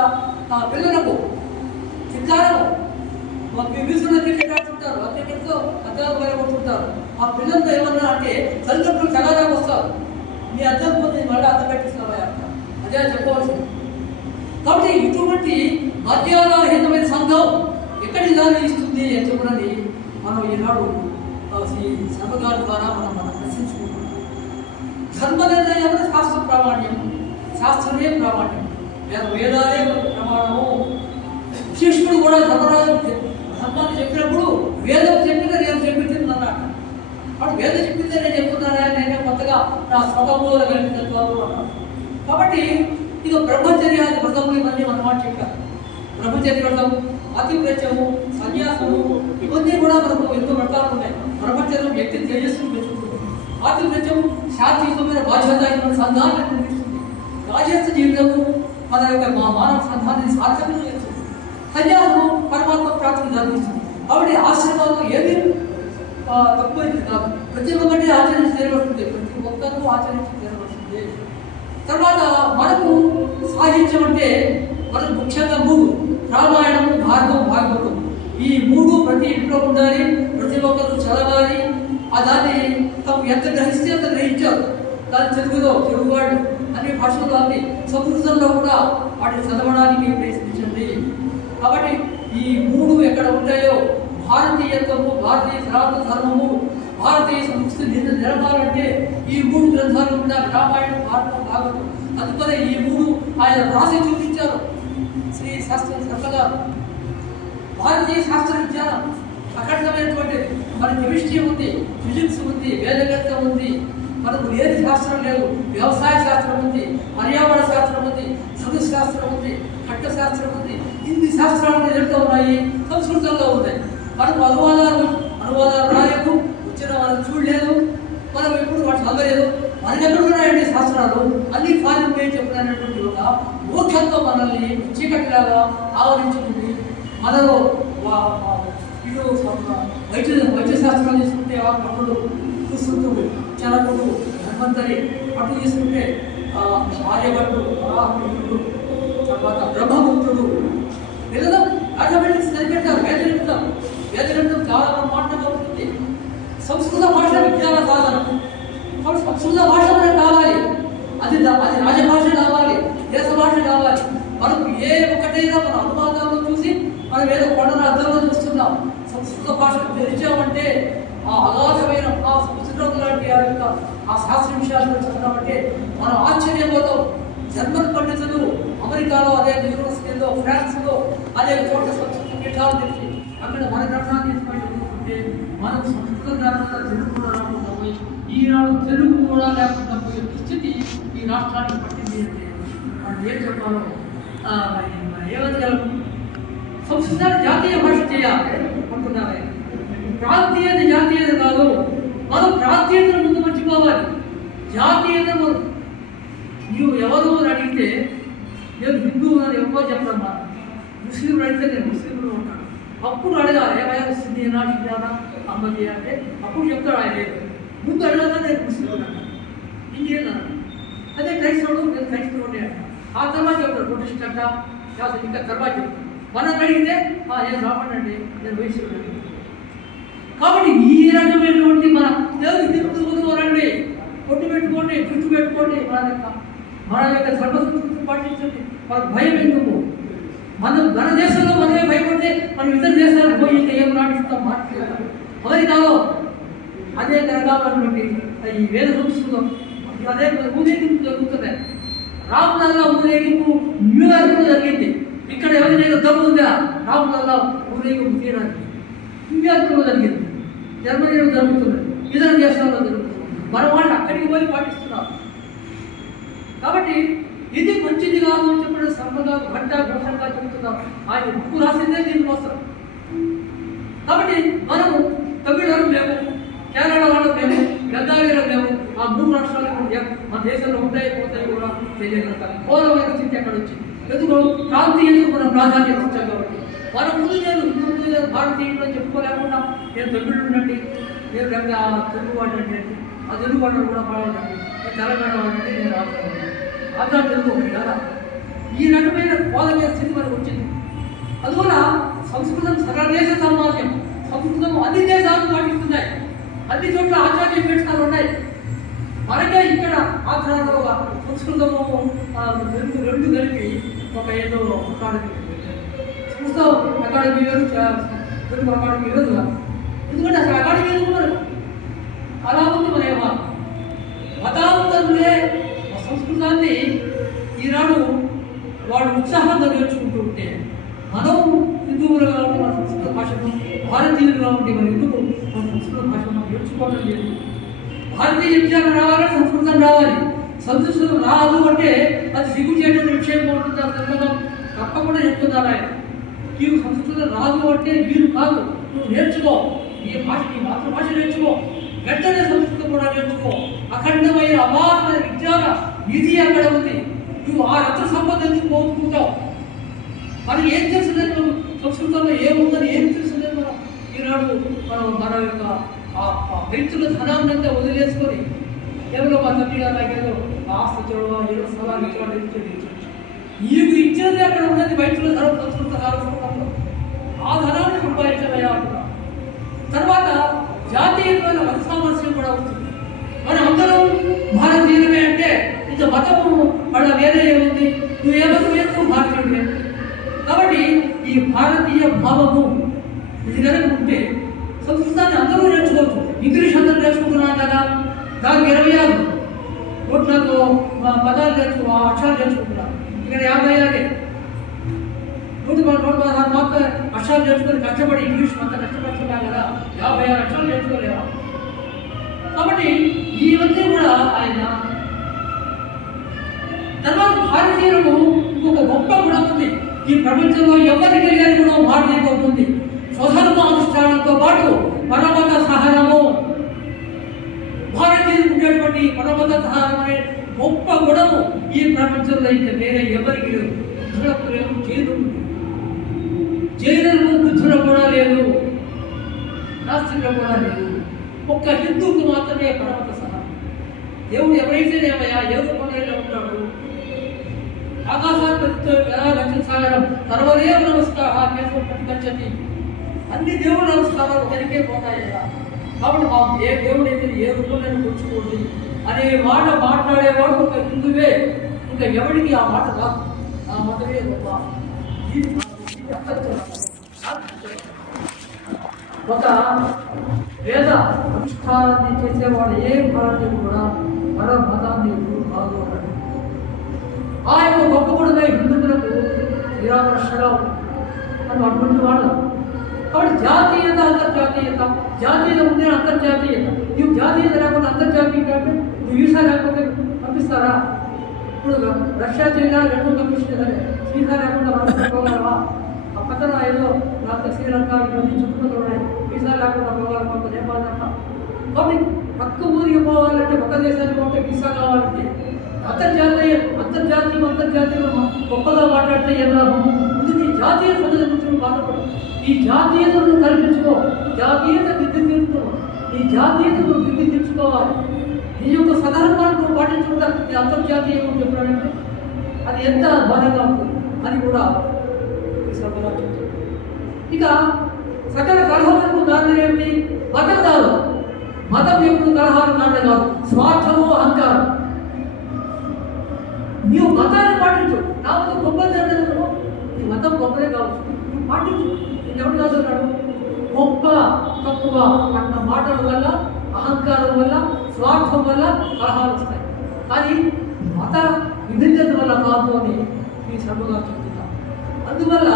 పిల్లలకు చిత్కారము. విభీషణ క్రికెట్ ఆడుతుంటారు, ఆ క్రికెట్తో అద్దాలు బయటపడుతుంటారు. ఆ పిల్లలతో ఏమన్నా అంటే తల్లిదండ్రులు చల్లగా వస్తారు. మీ అద్దం పోతే మళ్ళీ అద్దం పెట్టిస్తావా అంట, అదే చెప్పవలసింది. కాబట్టి ఇటువంటి మర్యాదరహితమైన సంఘం ఎక్కడి దాన్ని ఇస్తుంది అని చెప్పడానికి మనం ఈనాడు ఈ సభగారి ద్వారా మనం ప్రశ్నించుకుంటున్నాం. ధర్మ నిర్ణయం శాస్త్ర ప్రామాణ్యం, శాస్త్రమే ప్రామాణ్యం, వేదాలే ప్రమాణము. శిష్యుడు కూడా ధర్మరాజు ధర్మాన్ని చెప్పినప్పుడు వేదం చెప్పిందే నేను చెప్పింది అన్నమాట. వాడు వేదం చెప్పిందే నేను చెప్తున్నానా, నేనే కొత్తగా నా స్వభావంలో కలిగినట్టు అన్నాడు. కాబట్టి ఇది బ్రహ్మచర్యాది వ్రతములు ఇవన్నీ అన్నమాట చెప్పారు. బ్రహ్మచర్య వ్రతం, అతివ్రత్యము, సన్యాసము, ఇవన్నీ కూడా మనకు ఎన్నో వ్రతాలు ఉన్నాయి. బ్రహ్మచర్యం వ్యక్తి తేజస్సును పెంచుతుంది. అతివ్రత్యం శాంతియుతమైన బాధ్యత సంఘాన్ని నిర్మిస్తుంది. రాజస్థ జీవితము మన యొక్క మానవ సంఘాన్ని సార్థకం చేస్తుంది. సన్యాసము పరమాత్మ ప్రాప్తిని అందిస్తుంది. కాబట్టి ఆశ్రమాల్లో ఏది తక్కువైంది కాదు. ప్రతి ఒక్కటి ఆచరించి తీరవలసిందే, ప్రతి ఒక్కరూ ఆచరించి తీరవలసిందే. తర్వాత మనకు సాహిత్యం అంటే మనకు ముఖ్యంగా 3: రామాయణము, భారతం, భాగవతం. ఈ 3 ప్రతి ఇంట్లో ఉండాలి, ప్రతి ఒక్కరు చదవాలి. దాన్ని తమ ఎంత గ్రహిస్తే అంత గ్రహించారు. దాని తెలుగువాడు అన్ని భాషల్లో అన్ని సంస్కృతంలో కూడా వాటిని చదవడానికి ప్రయత్నించండి. కాబట్టి ఈ 3 ఎక్కడ ఉంటాయో భారతీయత్వము, భారతీయ సనాతన ధర్మము, భారతీయ సంస్కృతి నిలబాలంటే ఈ 3 గ్రంథాలు ఉండాలి. రామాయణం, భారతం, భాగవతం. అందుకనే ఈ 3 ఆయన రాసి చూపించారు శ్రీ శాస్త్ర సర్వగా. భారతీయ శాస్త్ర విజ్ఞానం అఖండమైనటువంటి, మన కెమిస్ట్రీ ఉంది, ఫిజిక్స్ ఉంది, వేదగణితం ఉంది, మనకు లేని శాస్త్రం లేదు. వ్యవసాయ శాస్త్రం ఉంది, పర్యావరణ శాస్త్రం ఉంది, సృష్టి శాస్త్రం ఉంది, ఖడ్గ శాస్త్రం ఉంది. ఇన్ని శాస్త్రాలు ఎదురుగా ఉన్నాయి, సంస్కృతంలో ఉన్నాయి. మనకు అనువాదాలు రాలేదు, వచ్చిన మనం చూడలేదు, మనం ఎప్పుడు వాటి చదవలేదు. మనకి ఎక్కడ ఉన్నాయండి శాస్త్రాలు? అన్ని ఫారిన్ పేరు చెప్పినటువంటి ఒక మూర్ఖంతో మనల్ని చీకటిలాగా ఆవరించుకుంది. మనలో ఇటు వైద్య శాస్త్రాలు తీసుకుంటే అప్పుడు చూస్తుంటుంది చలకుడు, ధన్వంతరి. అటు తీసుకుంటే ఆర్యభట్టు, వరాహమిత్రుడు, తర్వాత బ్రహ్మగుప్తుడు. పిల్లలు మ్యాథమెటిక్స్ సరిపెట్టారు. వేదగణితం చాలా బ్రహ్మాండంగా ఉంటుంది. సంస్కృత భాష విజ్ఞాన సాధనం. కాబట్టి సంస్కృత భాష మనకు కావాలి, అది రాజభాష కావాలి, దేశ భాష కావాలి. మనకు ఏ ఒకటైనా మన అనువాదాల్లో చూసి మనం ఏదో కొండల అర్థంలో చూస్తున్నాం. సంస్కృత భాషను తెరిచామంటే ఆ అగాధమైన ఆ సంస్కృతం లాంటి ఆ శాస్త్ర విషయాలను చదవమంటే మనం ఆశ్చర్యపోతాం. జర్మన్ పండితులు అమెరికాలో, అదే యూనివర్సిటీలో, ఫ్రాన్స్లో అనేక చోట్ల సంస్కృత పీఠాలు తెచ్చి అక్కడ మన గ్రంథాన్ని చదువుకుంటే మనం సంస్కృత గ్రంథాలు తెలుగుతున్నాము. ఈనాడు తెలుగు కూడా లేకుండా పోయే దుస్థితి ఈ రాష్ట్రానికి పట్టింది అంటే వాళ్ళు ఏం చెప్పాలో మరి ఏమనగలము. సంస్కృతాన్ని జాతీయ భాష చేయాలి అనుకున్నారే. ప్రాంతీయత జాతీయత కాదు, మనం ప్రాంతీయతను ముందు మర్చిపోవాలి. జాతీయత నీవు ఎవరు అని అడిగితే నేను హిందువు అని ఎవరో చెప్తాను. ముస్లింలు అడిగితే నేను ముస్లింలు ఉంటాను. అప్పుడు అడగాలి ఏమైనా సిద్ధినా సిద్ధానా అమ్మకి అంటే అప్పుడు చెప్తాడు ఆయన లేదు. ముందు అడగాల నేను ముస్లింలు అంటాను, ఇంకేనా. అదే క్రైస్తవుడు నేను క్రైస్తవుడు అంటాను. ఆ తర్వాత చెప్తాడు బుద్ధిస్ట్ అంట, ఇంకా తర్వాత చెప్తాడు. మనం అడిగితే నేను రావడండి, నేను వయసుడు. కాబట్టి ఈ రకమైనటువంటి మన హిందువులు రండి, పొట్టు పెట్టుకోండి, చుట్టు పెట్టుకోండి, మన యొక్క సర్వసంస్కృతిని పాటించండి. మనకు భయం ఎందుకు? మన దేశంలో మనమే భయపడితే మనం ఇతర దేశాలకు పోయి ఏం నాటిస్తాం మాట్లాడతాం. అమెరికాలో అదే జరగాలన్నటువంటి ఈ వేద సంస్కృతం అదే ఊరేగింపు జరుగుతున్నాయి. రాములల్లా ఊరేగింపు న్యూయార్క్లో జరిగింది. ఇక్కడ ఎవరినైనా దమ్ము ఉందా రాములల్లా ఊరేగింపు తీయడానికి? న్యూయార్క్లో జరిగింది, జర్మనీలో జరుగుతున్నది, ఇతర దేశాల్లో జరుగుతుంది. మన వాళ్ళు అక్కడికి పోయి పాటిస్తున్నారు. కాబట్టి ఇది మంచిది కాదు అని చెప్పిన సర్వగా ఘంటా చెబుతున్నారు. ఆయన ఉప్పు రాసిందే దీనికోసం. కాబట్టి మనము తమిళనాడు మేము, కేరళ వాళ్ళు మేము, గద్దావీలో మేము, ఆ 3 రాష్ట్రాలు మన దేశంలో ఉంటాయి పోతాయి కూడా తెలియగలుగుతాం. ఘోరమైన స్థితి ఎక్కడ వచ్చింది? ఎందుకు ప్రాంతీయతకు మనం ప్రాధాన్యత ఇచ్చాం. కాబట్టి మన ముందు నేను భారతీయులు చెప్పుకోలేకుండా నేను తమిళుడినండి, నేను తెలుగు వాడినండి, ఆ తెలుగు వాళ్ళు కూడా బాగుండండి, నేను తెలంగాణ వాడినండి, నేను ఆంధ్ర తెలుగు ఒకటి కదా. ఈ రకమైన బోధమైన స్థితి మనకు వచ్చింది. అందువల్ల సంస్కృతం సర్వదేశ సమాజం. సంస్కృతం అన్ని దేశాలు పాటిస్తున్నాయి, అన్ని చోట్ల ఆచార్య పీఠాలు ఉన్నాయి. మనకే ఇక్కడ ఆంధ్రాలో సంస్కృతము తెలుగు రెండు కలిపి ఒక ఏదో అకాడమీ, సంస్కృతం అకాడమీ వేరు, తెలుగు అకాడమీ వేరు కదా. ఎందుకంటే అసలు అకాడమీ ఎందుకు అలా ఉంది. మన మతాంతరులే సంస్కృతాన్ని ఈనాడు వాడు ఉత్సాహంగా నేర్చుకుంటూ ఉంటే, మనం హిందువులు కాబట్టి మన సంస్కృత భాషను, భారతీయులు కాబట్టి మన ఎందుకు మన సంస్కృత భాషను మనం నేర్చుకోవడం లేదు. భారతీయ విద్యాలు రావాలి, సంస్కృతం రావాలి. సంస్కృతం రాదు అంటే అది సిగ్గు చేయడం విషయం ఉంటుంది. తప్పకుండా చెప్తున్నారు ఆయన. నీవు సంస్కృతం రాదు అంటే వీరు కాదు, నువ్వు నేర్చుకో. ఈ భాష నీ మాతృభాష నేర్చుకో, వెంటనే సంస్కృతం కూడా నేర్చుకో. అఖండమైన అపారమైన విద్యాల నిధి అక్కడ ఉంది. నువ్వు ఆ రత్న సంపద ఎందుకు పోతుకుంటావు? మనకి ఏం తెలుసుదని సంస్కృతంలో ఏముందని ఏం తెలుసుదని మనం ఈనాడు మన యొక్క వ్యక్తుల ధనాన్నంతా వదిలేసుకొని ఏదో మా తల్లి గారు ఆస్తి చూడవా ఏదో స్థలాలు ఇచ్చాడు. నీకు ఇచ్చినది అక్కడ ఉన్నది వ్యక్తుల ధనం సంస్కృత సంస్కృతంలో. ఆ ధనాన్ని సంపాదించవయా అంటున్నా. తర్వాత జాతీయమైన మత సామర్థ్యం కూడా వస్తుంది. మనం అందరం భారతీయులమే అంటే ఇంకా మతము వాళ్ళ వేరే ఏముంది? నువ్వు ఏమన్నా వేస్తూ భారతీయుడే. కాబట్టి ఈ భారతీయ భావము ఇది కనుక ఉంటే సంస్కృతాన్ని అందరూ నేర్చుకోవచ్చు. ఇంగ్లీష్ అందరూ నేర్చుకుంటున్నాను కదా, దానికి 26 కోట్లతో పదాలు అక్షరాలు నేర్చుకుంటున్నారు. ఇక్కడ 56 116 మాత్రం అక్షరాలు నేర్చుకొని కష్టపడి ఇంగ్లీష్ అంతా కష్టపడుతున్నారు కదా, 56 అక్షరాలు నేర్చుకోలేవా? కాబట్టి ఇవన్నీ కూడా ఆయన తర్వాత భారతీయులకు ఒక గొప్ప గుణం ఉంది. ఈ ప్రపంచంలో ఎవరికి లేని గుణం భారతీయులకు ఉంది. స్వధర్మ అనుష్ఠానంతో పాటు పరమత సహనము. భారతీయులకు ఉండేటువంటి పరమత సహనం అనే గొప్ప గుణము ఈ ప్రపంచంలో ఇంకా వేరే ఎవరికి లేదు. బుద్ధులకు లేదు, జైనులకు బుద్ధులకు కూడా లేదు, నాస్తికులకు కూడా లేదు. ఒక్క హిందువుకు మాత్రమే పరమత సహనం. దేవుడు ఎవరైతేనేమయ్యా ఏ రూపంలో ఉంటాడు? ఆకాశాన్ని ఎలా రక్షించాగలం సర్వదేవ నమస్కారం ప్రతిగచ్చతి. అన్ని దేవుడు నమస్కారాలు ఒకరికే పోతాయ్యా. కాబట్టి మా ఏ దేవుడు అయితే ఏ రూపంలో కూర్చుకోండి అనే మాట మాట్లాడేవాడు ఒక హిందువే. ఇంకా ఎవరికి ఆ మాట రాదు. ఆ మతమే గొప్ప. ఒక వేద అనుష్ఠానాన్ని చేసేవాడు ఏ భారతీయుడు కూడా మరో మతాన్ని ఎప్పుడు కాదు అన్నాడు. ఆ యొక్క గొప్ప గుణమే హిందువులకు నిరాకర్షగా మనం అటువంటి వాళ్ళు కాబట్టి జాతీయత అంతర్జాతీయత, జాతీయత ఉంటే అంతర్జాతీయత. నువ్వు జాతీయత లేకుండా అంతర్జాతీయత అంటే నువ్వు వీసా లేకపోతే పంపిస్తారా? ఇప్పుడు రష్యా చైనా రెండు పంపిస్తుంది, వీసా లేకుండా మనం పోగలవా? ఆ పక్కన ఏదో నాకు శ్రీలంక ఇవన్నీ చుట్టుపక్కల ఉన్నాయి, వీసా లేకుండా పోవాలి కొంత నేపాల్ తప్ప. కాబట్టి పక్క ఊరికి పోవాలంటే పక్క దేశానికి పోతే వీసా కావాలంటే అంతర్జాతీయ గొప్పగా మాట్లాడితే ఎలా ముందు నీ జాతీయ సంగతి గురించి బాధపడు. ఈ జాతీయతను కల్పించుకో, జాతీయత విద్య తీర్చుకో, ఈ జాతీయతను విద్య తీర్చుకోవాలి. నీ యొక్క సదరంగాన్ని నువ్వు పాటించుకుంటా నీ అంతర్జాతీయం చెప్పాడంటే అది ఎంత బలంగా ఉంటుంది అని కూడా ఈ సభలో చెప్తాడు. ఇక సకల కలహాలకు కారణం ఏమిటి? మతం కాదు. మతం ఎప్పుడు కలహాలు కారణం కాదు, స్వార్థము అహంకారం. నీవు మతాన్ని పాటించు. నా మతం గొప్పది అంటే నీ మతం గొప్పదే కావచ్చు, నువ్వు పాటించు. నేను ఎవరు కాదున్నాడు? గొప్ప తక్కువ అన్న మాటల వల్ల, అహంకారం వల్ల, స్వార్థం వల్ల కలహాలు వస్తాయి. కానీ మత విభిన్నత వల్ల కాదు అని ఈ సభగా చెప్తున్నా. అందువల్ల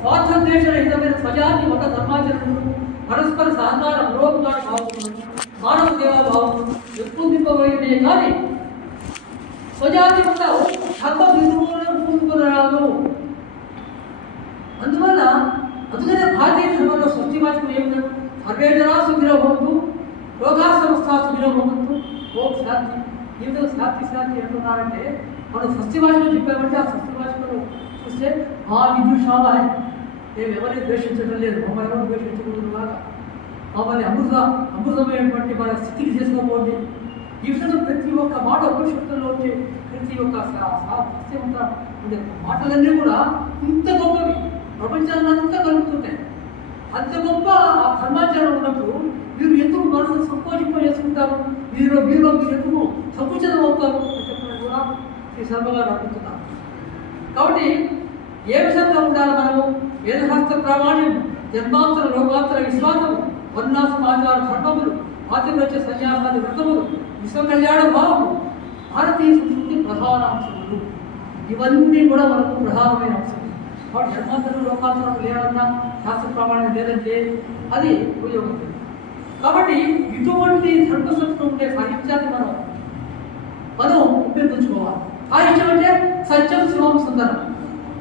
స్వార్థద్వేష రహితమైన స్వజాతి మత ధర్మాచరణను, పరస్పర సహకార పురోగమన భావములను, మానవ సేవాభావములను పెంపొందింపబడినే కానీ స్వజాతి మత ధర్మ నిర్మూలన పూనుకురాదు. అందువల్ల అందుకనే భారతీయ ధర్మంలో సృష్టివాచకం ఏమిటంటే సర్వేజన సుఖినోభవంతు, లోకా సంస్థ సుఖినోభవంతు, ఓం శాంతి. ఈ విధంగా శాంతి అంటున్నారంటే మనం సృష్టివాచకం చెప్పామంటే ఆ సృష్టివాచకం చూస్తే ఆ విద్యుషావాహ మేము ఎవరిని ద్వేషించడం లేదు, మమ్మల్ని ఎవరు ద్వేషించకూడదు లాగా మమ్మల్ని అమృతమైనటువంటి మన స్థితికి చేసుకోబోండి. ఈ విధంగా ప్రతి ఒక్క మాట ఉపనిషత్తుల్లో ఉండే ప్రతి ఒక్క సత్యవంత ఉండే మాటలన్నీ కూడా ఇంత గొప్పవి, ప్రపంచాన్ని అంతా కలుపుతుంటాయి. అంత గొప్ప ఆ ధర్మాచరణ ఉన్నప్పుడు మీరు ఎందుకు మనసును సంకోచింప చేసుకుంటారు, మీరు ఎందుకు సంకుచితం అవుతారు అని చెప్పినట్టు కూడా శ్రీ శర్మ గారు అనుకుంటున్నారు. కాబట్టి ఏ విధంగా ఉండాలి మనము? వేదశాస్త్ర ప్రామాణ్యం, జన్మాంతర లోకాంతర విశ్వాసము, వర్ణాసమాచార ధర్మములు, ఆతివ్రత్య సన్యాసాది వ్రతములు, విశ్వకళ్యాణ భావము, భారతీయ సంస్కృతి ప్రధాన అంశములు. ఇవన్నీ కూడా మనకు ప్రధానమైన అంశం. కాబట్టి జన్మాంతరం లోకాంతరం లేదన్నా, శాస్త్ర ప్రామాణ్యం లేదంటే అది ఉపయోగం లేదు. కాబట్టి ఇటువంటి ధర్మసత్వం ఉండే సాహిత్యాన్ని మనం ఉపయోగించుకోవాలి. సాహిత్యం అంటే సత్యం శివం సుందరం.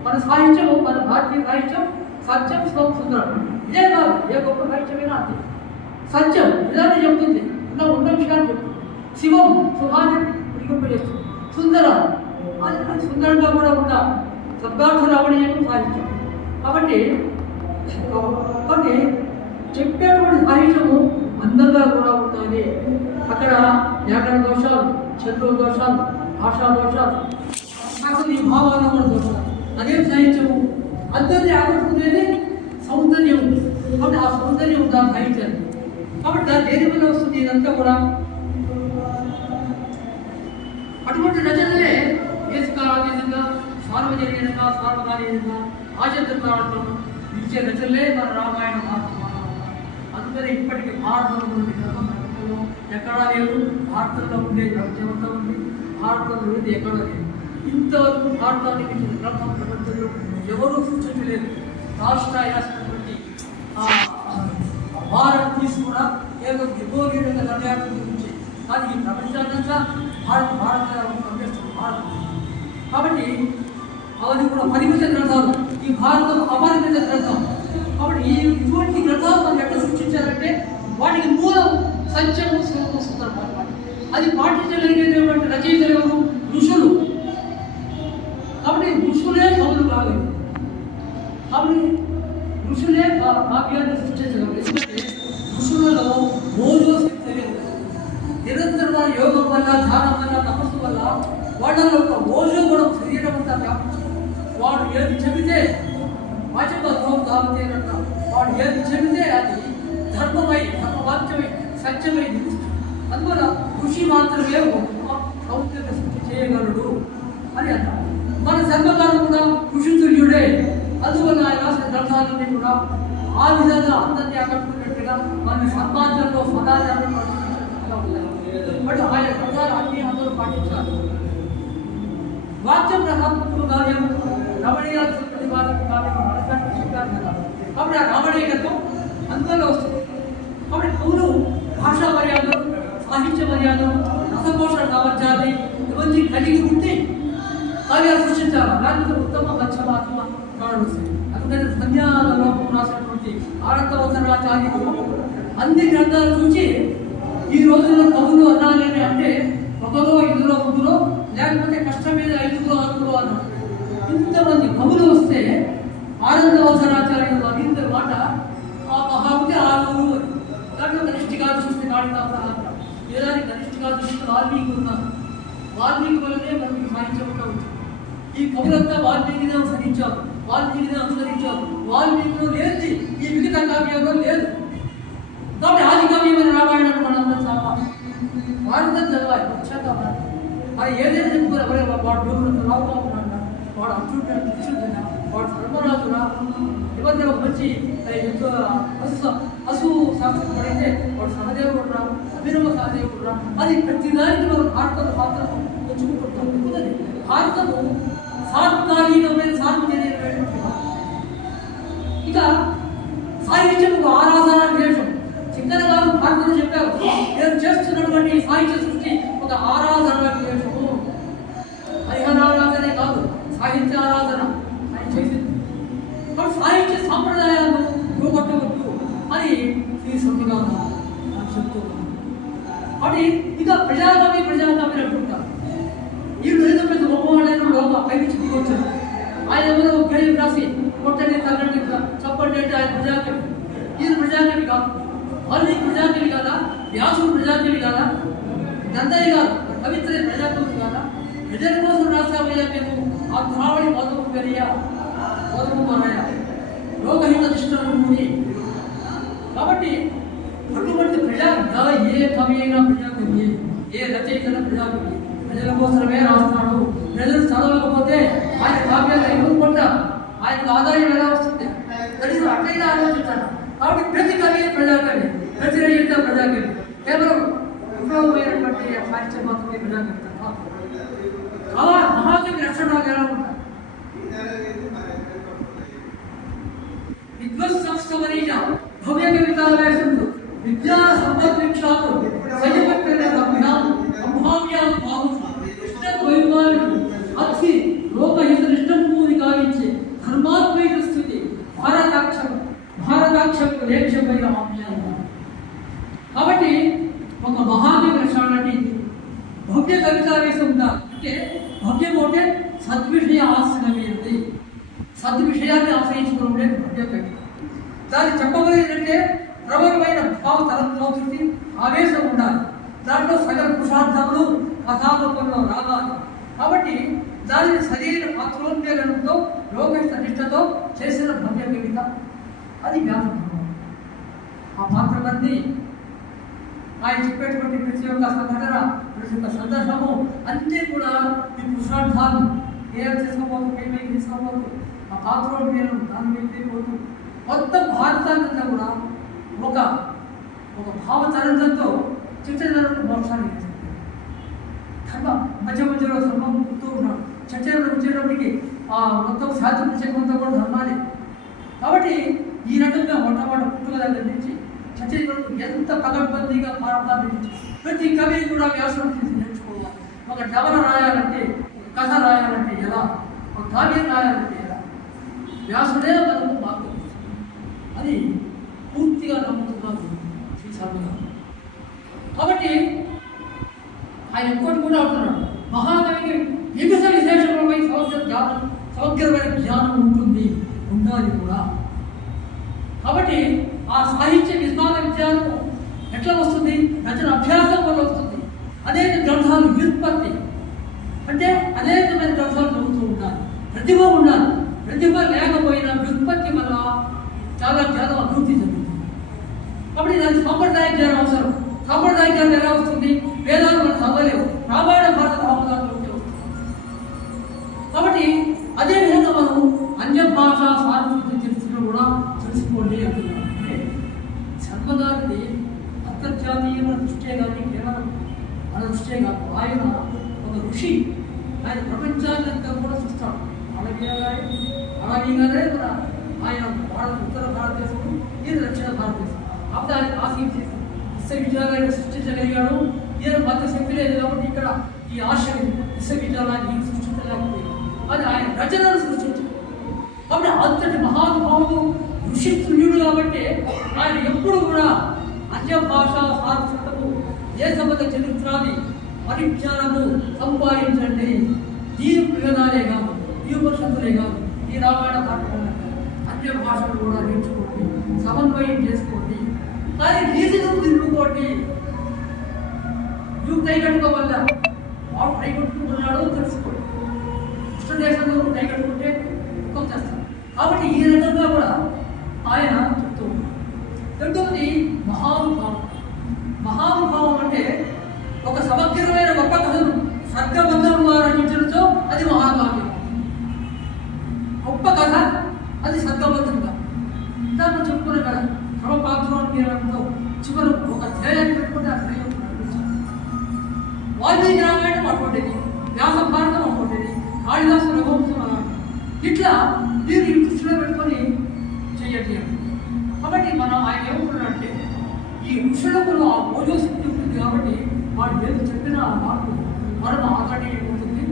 మన సాహిత్యం, మన భారతీయ సాహిత్యం సత్యం శివం సుందరం. ఇదే కాదు, ఏ గొప్ప సాహిత్యమైనా అంతే. సత్యం ఇలానే చెప్తుంది, ఉన్న విషయాన్ని చెప్తుంది. శివం శుభాన్ని ఉడికింపజేస్తుంది. సుందరం అది సుందరంగా కూడా ఉన్న శబ్దార్థ రావణీయం సాహిత్యం. కాబట్టి చెప్పేటువంటి సాహిత్యము అందంగా కూడా ఉంటుంది. అక్కడ వ్యాకరణ దోషాలు, చంద్ర దోషాలు, భాషా దోషాలు, అసలు ఈ భావాలు కూడా దోషాలు. అదే సాహిత్యము అందరినీ ఆకట్టుకునేది సౌందర్యం. కాబట్టి ఆ సౌందర్యం దాని సాహిత్యాన్ని. కాబట్టి దాని దేని వల్ల వస్తుంది ఇదంతా కూడా? అటువంటి రచనలే దేశకాలీనంగా, సార్వజనీనంగా, సార్వకాలీనంగా ఆచరించడం ఇచ్చే రచనలే మన రామాయణ మహాత్మ. అందుకని ఇప్పటికీ భారతంలో గ్రంథంలో ఎక్కడా లేదు. భారతంలో ఉండే ప్రపంచంతో ఉంది, భారతంలో ఉండేది ఎక్కడా లేదు. ఇంతవరకు భారతానికి మించిన గ్రంథం ప్రపంచంలో ఎవరూ సూచించలేదు. రాష్ట్ర అయినటువంటి భారత్ తీసుకున్న ఏదో విభోగీయంగా నిర్ణయాల గురించి, కానీ ఈ ప్రపంచాన్నంతా భారత కాబట్టి అవన్నీ కూడా పరిమిత గ్రంథాలు. ఈ భారతం అపరిమిత గ్రంథం. కాబట్టి ఇటువంటి గ్రంథాలు మనం ఎక్కడ సృష్టించారంటే వాటికి మూలం సత్యము శివము సుందరం అన్నమాట. అది పాటించగలిగేటువంటి రచయితలు ఎవరు? ఋషులు. కాబట్టి ఋషులే కవులు కాలేదు. కాబట్టి ఋషులే కావ్యాన్ని సృష్టించగలరు. ఎందుకంటే ఋషులలో రోజు శక్తి లేదు. నిరంతరమైన యోగం వల్ల, ధ్యానం వల్ల, తపస్సు వల్ల వాళ్ళ యొక్క ఓజో కూడా శరీరం అంతా వ్యాపించారు. వాడు ఏది చెబితే వాచకత్వం కావుతేనట, వాడు ఏది చెబితే అది ధర్మమై, ధర్మవాక్యమై, సత్యమై నిలుస్తుంది. అందువల్ల ఋషి మాత్రమే సౌందర్య సృష్టి చేయగలడు అని అంటారు. మన శర్మగారు కూడా ఋషితుల్యుడే. అందువల్ల ఆయన రాసిన గ్రంథాలన్నీ కూడా ఆ విధంగా అందరినీ ఆకట్టుకున్నట్టుగా మన సమాజంలో సదాచారంలో బట్ ఆయన గ్రంథాలు అన్నీ అందరూ పాటించాలి. వాక్య ప్రధానములు కార్యము రమణీయాలు ప్రతిపాదక కార్యము చెప్పారు కదా. కాబట్టి ఆ రమణీయత్వం సామర్థ్యాలు, రసపోషణ సామర్థ్యాన్ని ఇవన్నీ కలిగి ఉండి కావ్యాలు సృష్టించాలి. అలాంటి ఉత్తమ మధ్యమాత్మ కారణం. అందుకని సంధ్యాలలో రాసినటువంటి ఆనందవసరాచార్యులు అన్ని గ్రంథాలు చూసి ఈ రోజుల్లో కవులు అనాలని అంటే ఒకరో ఇద్దరు ముగ్గురు, లేకపోతే కష్టం మీద 5 6 అన్నారు. ఇంతమంది కవులు వస్తే ఆనందవసరాచార్యులు అని మాట ఆ మహాముఖి 6 దాంట్లో కనిష్ఠిగా దృష్టి కాళిదాస వేదానికి కనిష్ఠిగా దృష్టి వాల్మీకి ఉన్నారు. వాల్మీకి వల్లనే మనకి సాహిత్యం ఉంటుంది. ఈ కవులంతా వాల్మీకిని అనుసరించారు, వాల్మీకిని అనుసరించారు. వాల్మీకిలో లేదు ఈ మిగతా కావ్యంలో లేదు. కాబట్టి ఆది కావ్యమైన రామాయణాన్ని మనందరం చదవాలి, వారితో చదవాలి. వచ్చాక మరి ఏదైనా చెప్పుకోరు. వాడు రావుబాబు అన్నాడు, వాడు అర్జునుడు కృష్ణుడు, వాడు ధర్మరాజురా, ఇవన్నీ ఒక మంచి పశు శాస్త్రం పడితే వాడు సహదేవుడు రా, అభినవ సహదేవుడు రా. అది ప్రతిదానికి మనం భారత పాత్రను తెచ్చుకుంటుంటాం. ఎందుకని భారతము సాత్కాలీనమైన సార్వజనీయమైనటువంటి ఇక సాహిత్యం ఒక ఆరాధన విశేషం. చింతన గారు భారతంలో చెప్పారు, నేను చేస్తున్నటువంటి సాహిత్య సృష్టి ఒక ఆరాధన విశేషము. పరిహరారాధనే కాదు, సాహిత్య ఆరాధన ఆయన చేసింది. సాహిత్య సాంప్రదాయాలను పోగొట్టవద్దు అని శ్రీ స్వామి గారు చెప్తూ ఉన్నారు. కాబట్టి ఇక ప్రజాకవి అనుకుంటారు. వీళ్ళు ఏదో పెద్ద గొప్పవాళ్ళైన లోక పైకి వచ్చారు. ఆయన ఎవరో గడి రాసి కొట్టండి తగ్గండి చెప్పండి అంటే ఆయన ప్రజాకవి. ఈయన ప్రజాకవి కాదు, వాళ్ళు ప్రజాకవి కాదా, వ్యాసుడు ప్రజాకవి కాదా, నందయ్య గారు కవిత్ర ప్రజాకవి కాదా, ప్రజల కోసం రాసామయ్యా మేము ఆ ద్రావణి మోదము పెరియా మోదము మారయ్య లోకహిత నిష్ఠని. కాబట్టి అటువంటి ఏ కవి అయినా ప్రజాకవి, ఏ రచయిత ప్రజాకవి. ప్రజల కోసమే రాస్తాడు. ప్రజలు చదవకపోతే ఆయన కావ్యాలు ఎదుర్కొంటారు, ఆయనకు ఆదాయం ఎలా వస్తుంది? ప్రజలు అట్లయినా ఆలోచించాడు. కాబట్టి ప్రతి కవి ప్రజాకవి, ప్రతి రచయిత ప్రజాకవి. కేవలం విప్లవమైనటువంటి సాహిత్యం మాత్రమే ప్రజాకవి. మహాకవి రక్షణాలు ఎలా ఉంటారు? విద్వత్సంస్థమనీయ భవ్య కవితావేశంలో విద్యా సంపద్విక్షాలు అతి లోకహిత నిష్ఠంపూరి కావించే ధర్మాత్మక స్థితి భారతాక్షకు లేఖ్యమైన ఆప్యాయం. కాబట్టి ఒక మహాకవి రచనని భవ్య కవితావేశం ఉందా అంటే భవ్యం అంటే సద్విషయ ఆశ్రయమైనది, సద్విషయాన్ని ఆశ్రయించుకునే భవ్య కవి. దాన్ని చెప్పబోయేదంటే ప్రబలమైన భావ తరంలోకి ఆవేశం ఉండాలి. దాంట్లో సగల పురుషార్థములు కథారూపంలో రావాలి. కాబట్టి దానిని సరైన పాత్రోన్మేళనంతో లోకహిత నిష్ఠతో చేసిన భవ్య కవిత అది వ్యాసం. ఆ పాత్రలన్నీ ఆయన చెప్పేటువంటి ప్రతి ఒక్క సంఘటన, ప్రతి ఒక్క సందర్భము అన్నీ కూడా ఈ పురుషార్థాలు ఏం చేసుకోబోతుంది, ఏమేమి తీసుకోబోతుంది, ఆ పాత్రోన్మేళనం దాని వెళ్ళిపోతూ మొత్తం భారతాన్నంతా కూడా ఒక భావతరంగంతో చిత్రధర్మ మోక్షాన్ని ధర్మం మధ్యలో ధర్మం పుడుతూ ఉన్నాడు. చర్చలు వచ్చేటప్పటికి ఆ మొత్తం శాంతి చక్రంతో కూడా ధర్మాన్ని. కాబట్టి ఈ రకంగా మొట్టమొదటి పుట్టుక దగ్గర నుంచి చర్చల వరకు ఎంత పగడ్బందీగా ప్రారంభించి ప్రతి కవి కూడా వ్యాసం నేర్చుకోవాలి. ఒక నవల రాయాలంటే, కథ రాయాలంటే ఎలా, ఒక కావ్యం రాయాలంటే ఎలా, వ్యాసుడే మనకు మార్గం అది పూర్తిగా నమ్ముతున్నారు శ్రీ శర్మ గారు. కాబట్టి ఆయన ఇంకోటి కూడా అంటున్నాడు, మహాకవికి వివిధ విశేషములపై సమగ్రమైన జ్ఞానం ఉండాలి కూడా. కాబట్టి ఆ సాహిత్య విజ్ఞాన విజ్ఞానం ఎట్లా వస్తుంది? రచన అభ్యాసం వల్ల వస్తుంది. అనేక గ్రంథాలు వ్యుత్పత్తి అంటే అనేకమైన గ్రంథాలు చదువుతూ ఉండాలి, ప్రతిభ ఉండాలి. ప్రతిభ లేకపోయినా వ్యుత్పత్తి వల్ల చాలా జ్ఞానం అభివృద్ధి జరుగుతుంది. కాబట్టి దానికి సాంప్రదాయ జ్ఞానం అవసరం. సాంప్రదాయ జ్ఞానం ఎలా వస్తుంది? వేదాలు మనం చదవలేవు, రామాయణ భారత భావనాలలోకి వస్తుంది. కాబట్టి అదేవిధంగా మనం అన్య భాష సాంస్కృతిక చరిత్రను కూడా తెలుసుకోండి అంటున్నాం. అంటే శర్మగారిని అంతర్జాతీయమైన దృష్టే కానీ కేవలం మన దృష్టే కాదు, ఆయన ఒక ఋషి. ఆయన ప్రపంచాన్నంతా కూడా చూస్తాడు. అలాగే మన ఆయన ఉత్తర భారతదేశం, ఇది దక్షిణ భారతదేశం. అప్పుడు ఆయన ఆశించి విశ్వవిద్యాలయాన్ని సృష్టించగలిగాడు. ఈయన మత శక్తి లేదు కాబట్టి ఇక్కడ ఈ ఆశయం విశ్వవిద్యాలయాన్ని సృష్టించలేకపోయింది. అది ఆయన రచనను సృష్టించారు. కాబట్టి అంతటి మహానుభావుడు ఋషితుల్యుడు కాబట్టి ఆయన ఎప్పుడు కూడా అన్య భాషా సారస్వతము దేశమత చరిత్రాది పరిజ్ఞానము సంపాదించండి. ఈ వేదాలే కాదు, ఈ ఉపనిషత్తులే కాదు, ఈ రామాయణ భారతంలో అన్య భాషలు కూడా నేర్చుకోండి, సమన్వయం చేసుకోండి, కానీ నీతిని తిరుగుకోండి. నువ్వు కైగట్టుకో వల్ల వాడు కైగట్టుకుంటున్నాడో తెలుసుకోండి. ఇష్టదేశంలో నువ్వు కైగట్టుకుంటే దుఃఖం చేస్తాను. కాబట్టి ఈ రకంగా కూడా ఆయన చెప్తూ ఉన్నాడు. రెండవది మహానుభావం. మహానుభావం అంటే ఒక సమగ్రమైన గొప్ప కథను సర్గబంధం ద్వారా రచించడంతో అది మహాకావ్యం. గొప్ప కథ అది సర్గబంధంగా ఇందాక చెప్పుకున్న కదా, క్రమపాత్రంతో చివరి ఒక ధ్యేయాన్ని పెట్టుకుంటే ఆ ధ్యేయం వాల్మీకి రామాయణం అటువంటిది, వ్యాస భారతం అటువంటిది, కాళిదాసు రఘువంశం అలాంటి. ఇట్లా మీరు ఈ దృష్టిలో పెట్టుకొని చెయ్యండి. కాబట్టి మనం ఆయన ఏమంటున్నాడంటే ఈ ఋషులకు ఆ ఓజోశక్తి ఉంటుంది కాబట్టి వాళ్ళు ఏది చెప్పినా ఆ మార్పు మనం ఆకర్షించుకుంటుంది.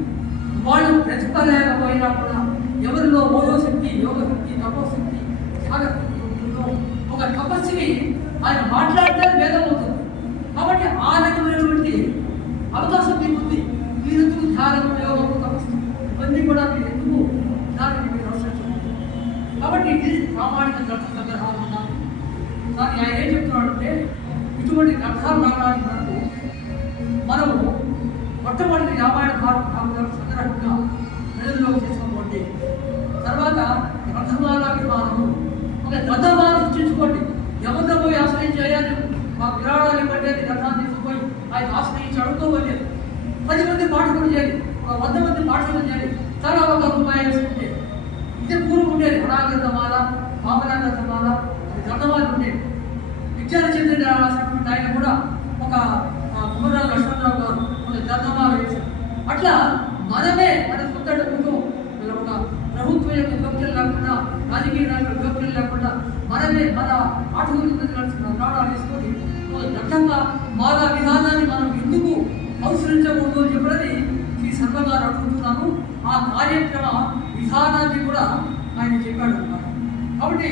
వాళ్ళు ప్రతిఫలేకపోయినా కూడా ఎవరిలో ఓజోశక్తి, యోగశక్తి, తపోశక్తి, త్యాగశక్తి ఉంటుందో ఒక తపస్సుని ఆయన మాట్లాడితే వేదం అవుతుంది. కాబట్టి ఆ రకమైనటువంటి అవకాశం మీకు ఉంది. మీరెందుకు ధ్యానం, యోగం, తపస్సు ఇవన్నీ కూడా మీరు ఎందుకు దానికి మీరు అవసరం. కాబట్టి ఇది ప్రామాణిక గ్రంథ సంగ్రహాలు ఉన్నాయి. దాన్ని ఆయన ఏం చెప్తున్నాడంటే ఇటువంటి గ్రంథాలు రావడానికి మనకు మనము మొట్టమొదటి రామాయణ భారత సంగ్రహంగా ప్రజల్లో చేసుకోండి. తర్వాత గ్రంథమాలాభిమానము ఒక గ్రంథమాలను సృష్టించుకోండి. ఎవరితో పోయి ఆశ్రయించాయని మా విరాళాలు ఇవ్వండి, గ్రంథాన్ని తీసుకుపోయి ఆయన ఆశ్రయించి అడుక్కోలేదు. 10 మంది పాఠకులు చేయాలి, ఒక 100 మంది పాఠకులు చేయాలి. చాలా ఒక రూపాయలు వేసుకుంటే ఇదే పూర్వం ఉండేది. హడాగ్రంథమాల, భావనా గ్రంథమాల, అది గ్రంథమాలు ఉండేది. విజ్ఞాన చంద్రుడు రాసినటువంటి ఆయన కూడా ఒక కుమరాల లక్ష్మణరావు గారు ఒక గ్రంథమాలు వేశారు. అట్లా మనమే మన సొంతకు ఒక ప్రభుత్వం యొక్క విభక్తులు లేకుండా, రాజకీయ నాయకుల విభక్తులు లేకుండా మనమే మన ఆటలు నాడాలు వేసుకొని ఒక గ్రంథంగా మాలా విధానాన్ని మనం ఎందుకు అనుసరించకూడదు అని చెప్పని ఈ సర్వగారు అడుగుతున్నాను. ఆ కార్యక్రమ విధానాన్ని కూడా ఆయన చెప్పాడు అన్నమాట. కాబట్టి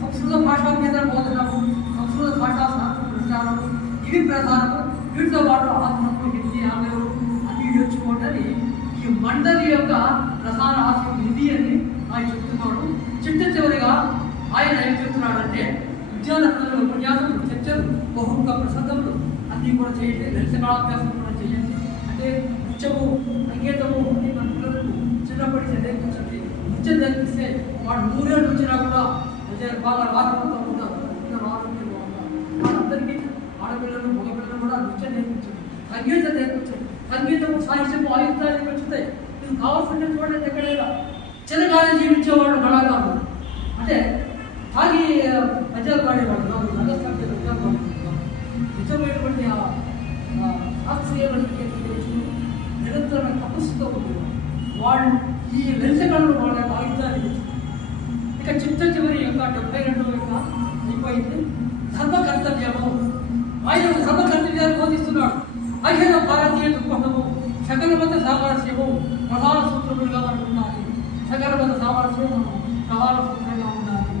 సంస్కృత భాషా కేంద్ర బోధనము, సంస్కృత భాషా శాస్త్ర ప్రచారము ఇవి ప్రధానము. వీటితో పాటు ఆంధ్రము, హిందీ, ఆంగ్లం అన్ని నేర్చుకోవడానికి ఈ మండలి యొక్క ప్రధాన ఆశయం ఇది అని ఆయన చెప్తున్నాడు. చివరిగా ఆయన ఏం చెప్తున్నాడంటే విజ్ఞాన ప్రజల ఉపన్యాసములు, చర్చలు, బహుముఖ ప్రసంగములు అన్నీ కూడా చేయండి. దర్శనాభ్యాసం కూడా చేయండి. అంటే నృత్యము, సంగీతము అన్ని మన పిల్లలకు చిన్నప్పటి నేర్పించండి. నృత్యం నేర్పిస్తే వాడు 100 ఏళ్ళు వచ్చినా కూడా బాగా ఆరోగ్యంతో ఉంటారు. ఆరోగ్యంగా ఉంటారు. వాళ్ళందరికీ ఆడపిల్లలు, మగపిల్లలు కూడా నృత్యం నేర్పించండి, సంగీతం నేర్పించండి. సంగీతము, సాహిత్యము ఆయుధాలు పెంచుతాయి. ఇది కావాల్సింటే చూడండి. ఎక్కడైనా చిరకాలం జీవించేవాళ్ళు కళాకారులు అంటే తాగి పద్యాలు పాడేవాళ్ళు కాదు, నగస్థానికి పద్యాలు పాడేవాళ్ళు. నిజమైనటువంటి శాస్త్రీయమైన నిరంతరమైన తపస్సుతో ఉండేవాళ్ళు. వాళ్ళు ఈ లలితకళలు వాళ్ళ ఆయుధాన్ని ఇక చివరి యొక్క 72 యొక్క అయిపోయింది. ధర్మకర్తవ్యము. ఆయన ధర్మకర్తవ్యాన్ని బోధిస్తున్నాడు. అఖిల భారతీయ దృక్పథము, సకల మత సామరస్యము ప్రధాన సూత్రములుగా మనకు ఉండాలి. సకల మత సామరస్యము ప్రధాన సూత్రంగా ఉండాలి.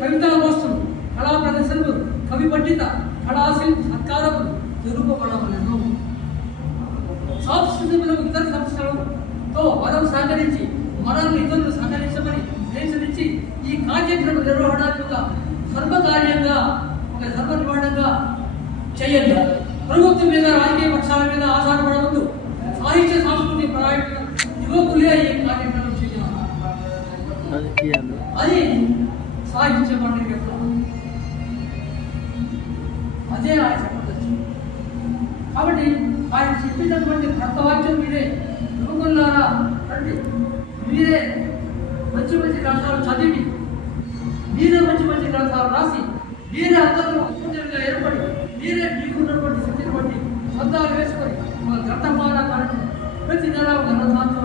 కవితా గోష్ఠులు, కళా ప్రదర్శనలు, కవి పండిత, కళాశిల్ప సత్కారములు జరుపబడవలను. సాంస్కృతికులకు ఇతర సంస్థలతో మనం సహకరించి, మనల్ని ఇతరులు సహకరించమని ప్రేక్షించి ఈ కార్యక్రమ నిర్వహణాత్మక ధర్మకార్యంగా ఒక ధర్మ నిర్వహణంగా చేయండి. ప్రభుత్వం మీద, రాజకీయ పక్షాల మీద ఆధారపడవద్దు. సాహిత్య సాంస్కృతిక పరాయణ యువకులే ఈ కార్యక్రమం చేయాలి. అది సాహిత్య మండలి యొక్క అదే ఆయన చెప్పవచ్చు. కాబట్టి ఆయన చెప్పినటువంటి భర్తవాక్యం మీరే యువకులారా రండి, మీరే మంచి మంచి గ్రంథాలు చదివి, మీరే మంచి మంచి గ్రంథాలు రాసి, మీరే అందరూ ఉపయోగంగా ఏర్పడి, మీరే మీకున్నటువంటి శక్తిని బట్టి శబ్దాలు వేసుకొని ఒక గ్రంథమాల కార్యక్రమం ప్రతి నెల ఒక గ్రంథాంతం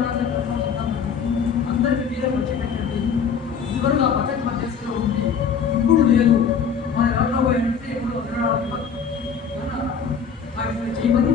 అందరికీ మీరే వచ్చి పెట్టండి. ఇదివరకు ఆ పద్ధతి మన దేశంలో ఉంది, ఇప్పుడు లేదు. మన రాబోయే ఎప్పుడు ఆజ్ఞ చేయమని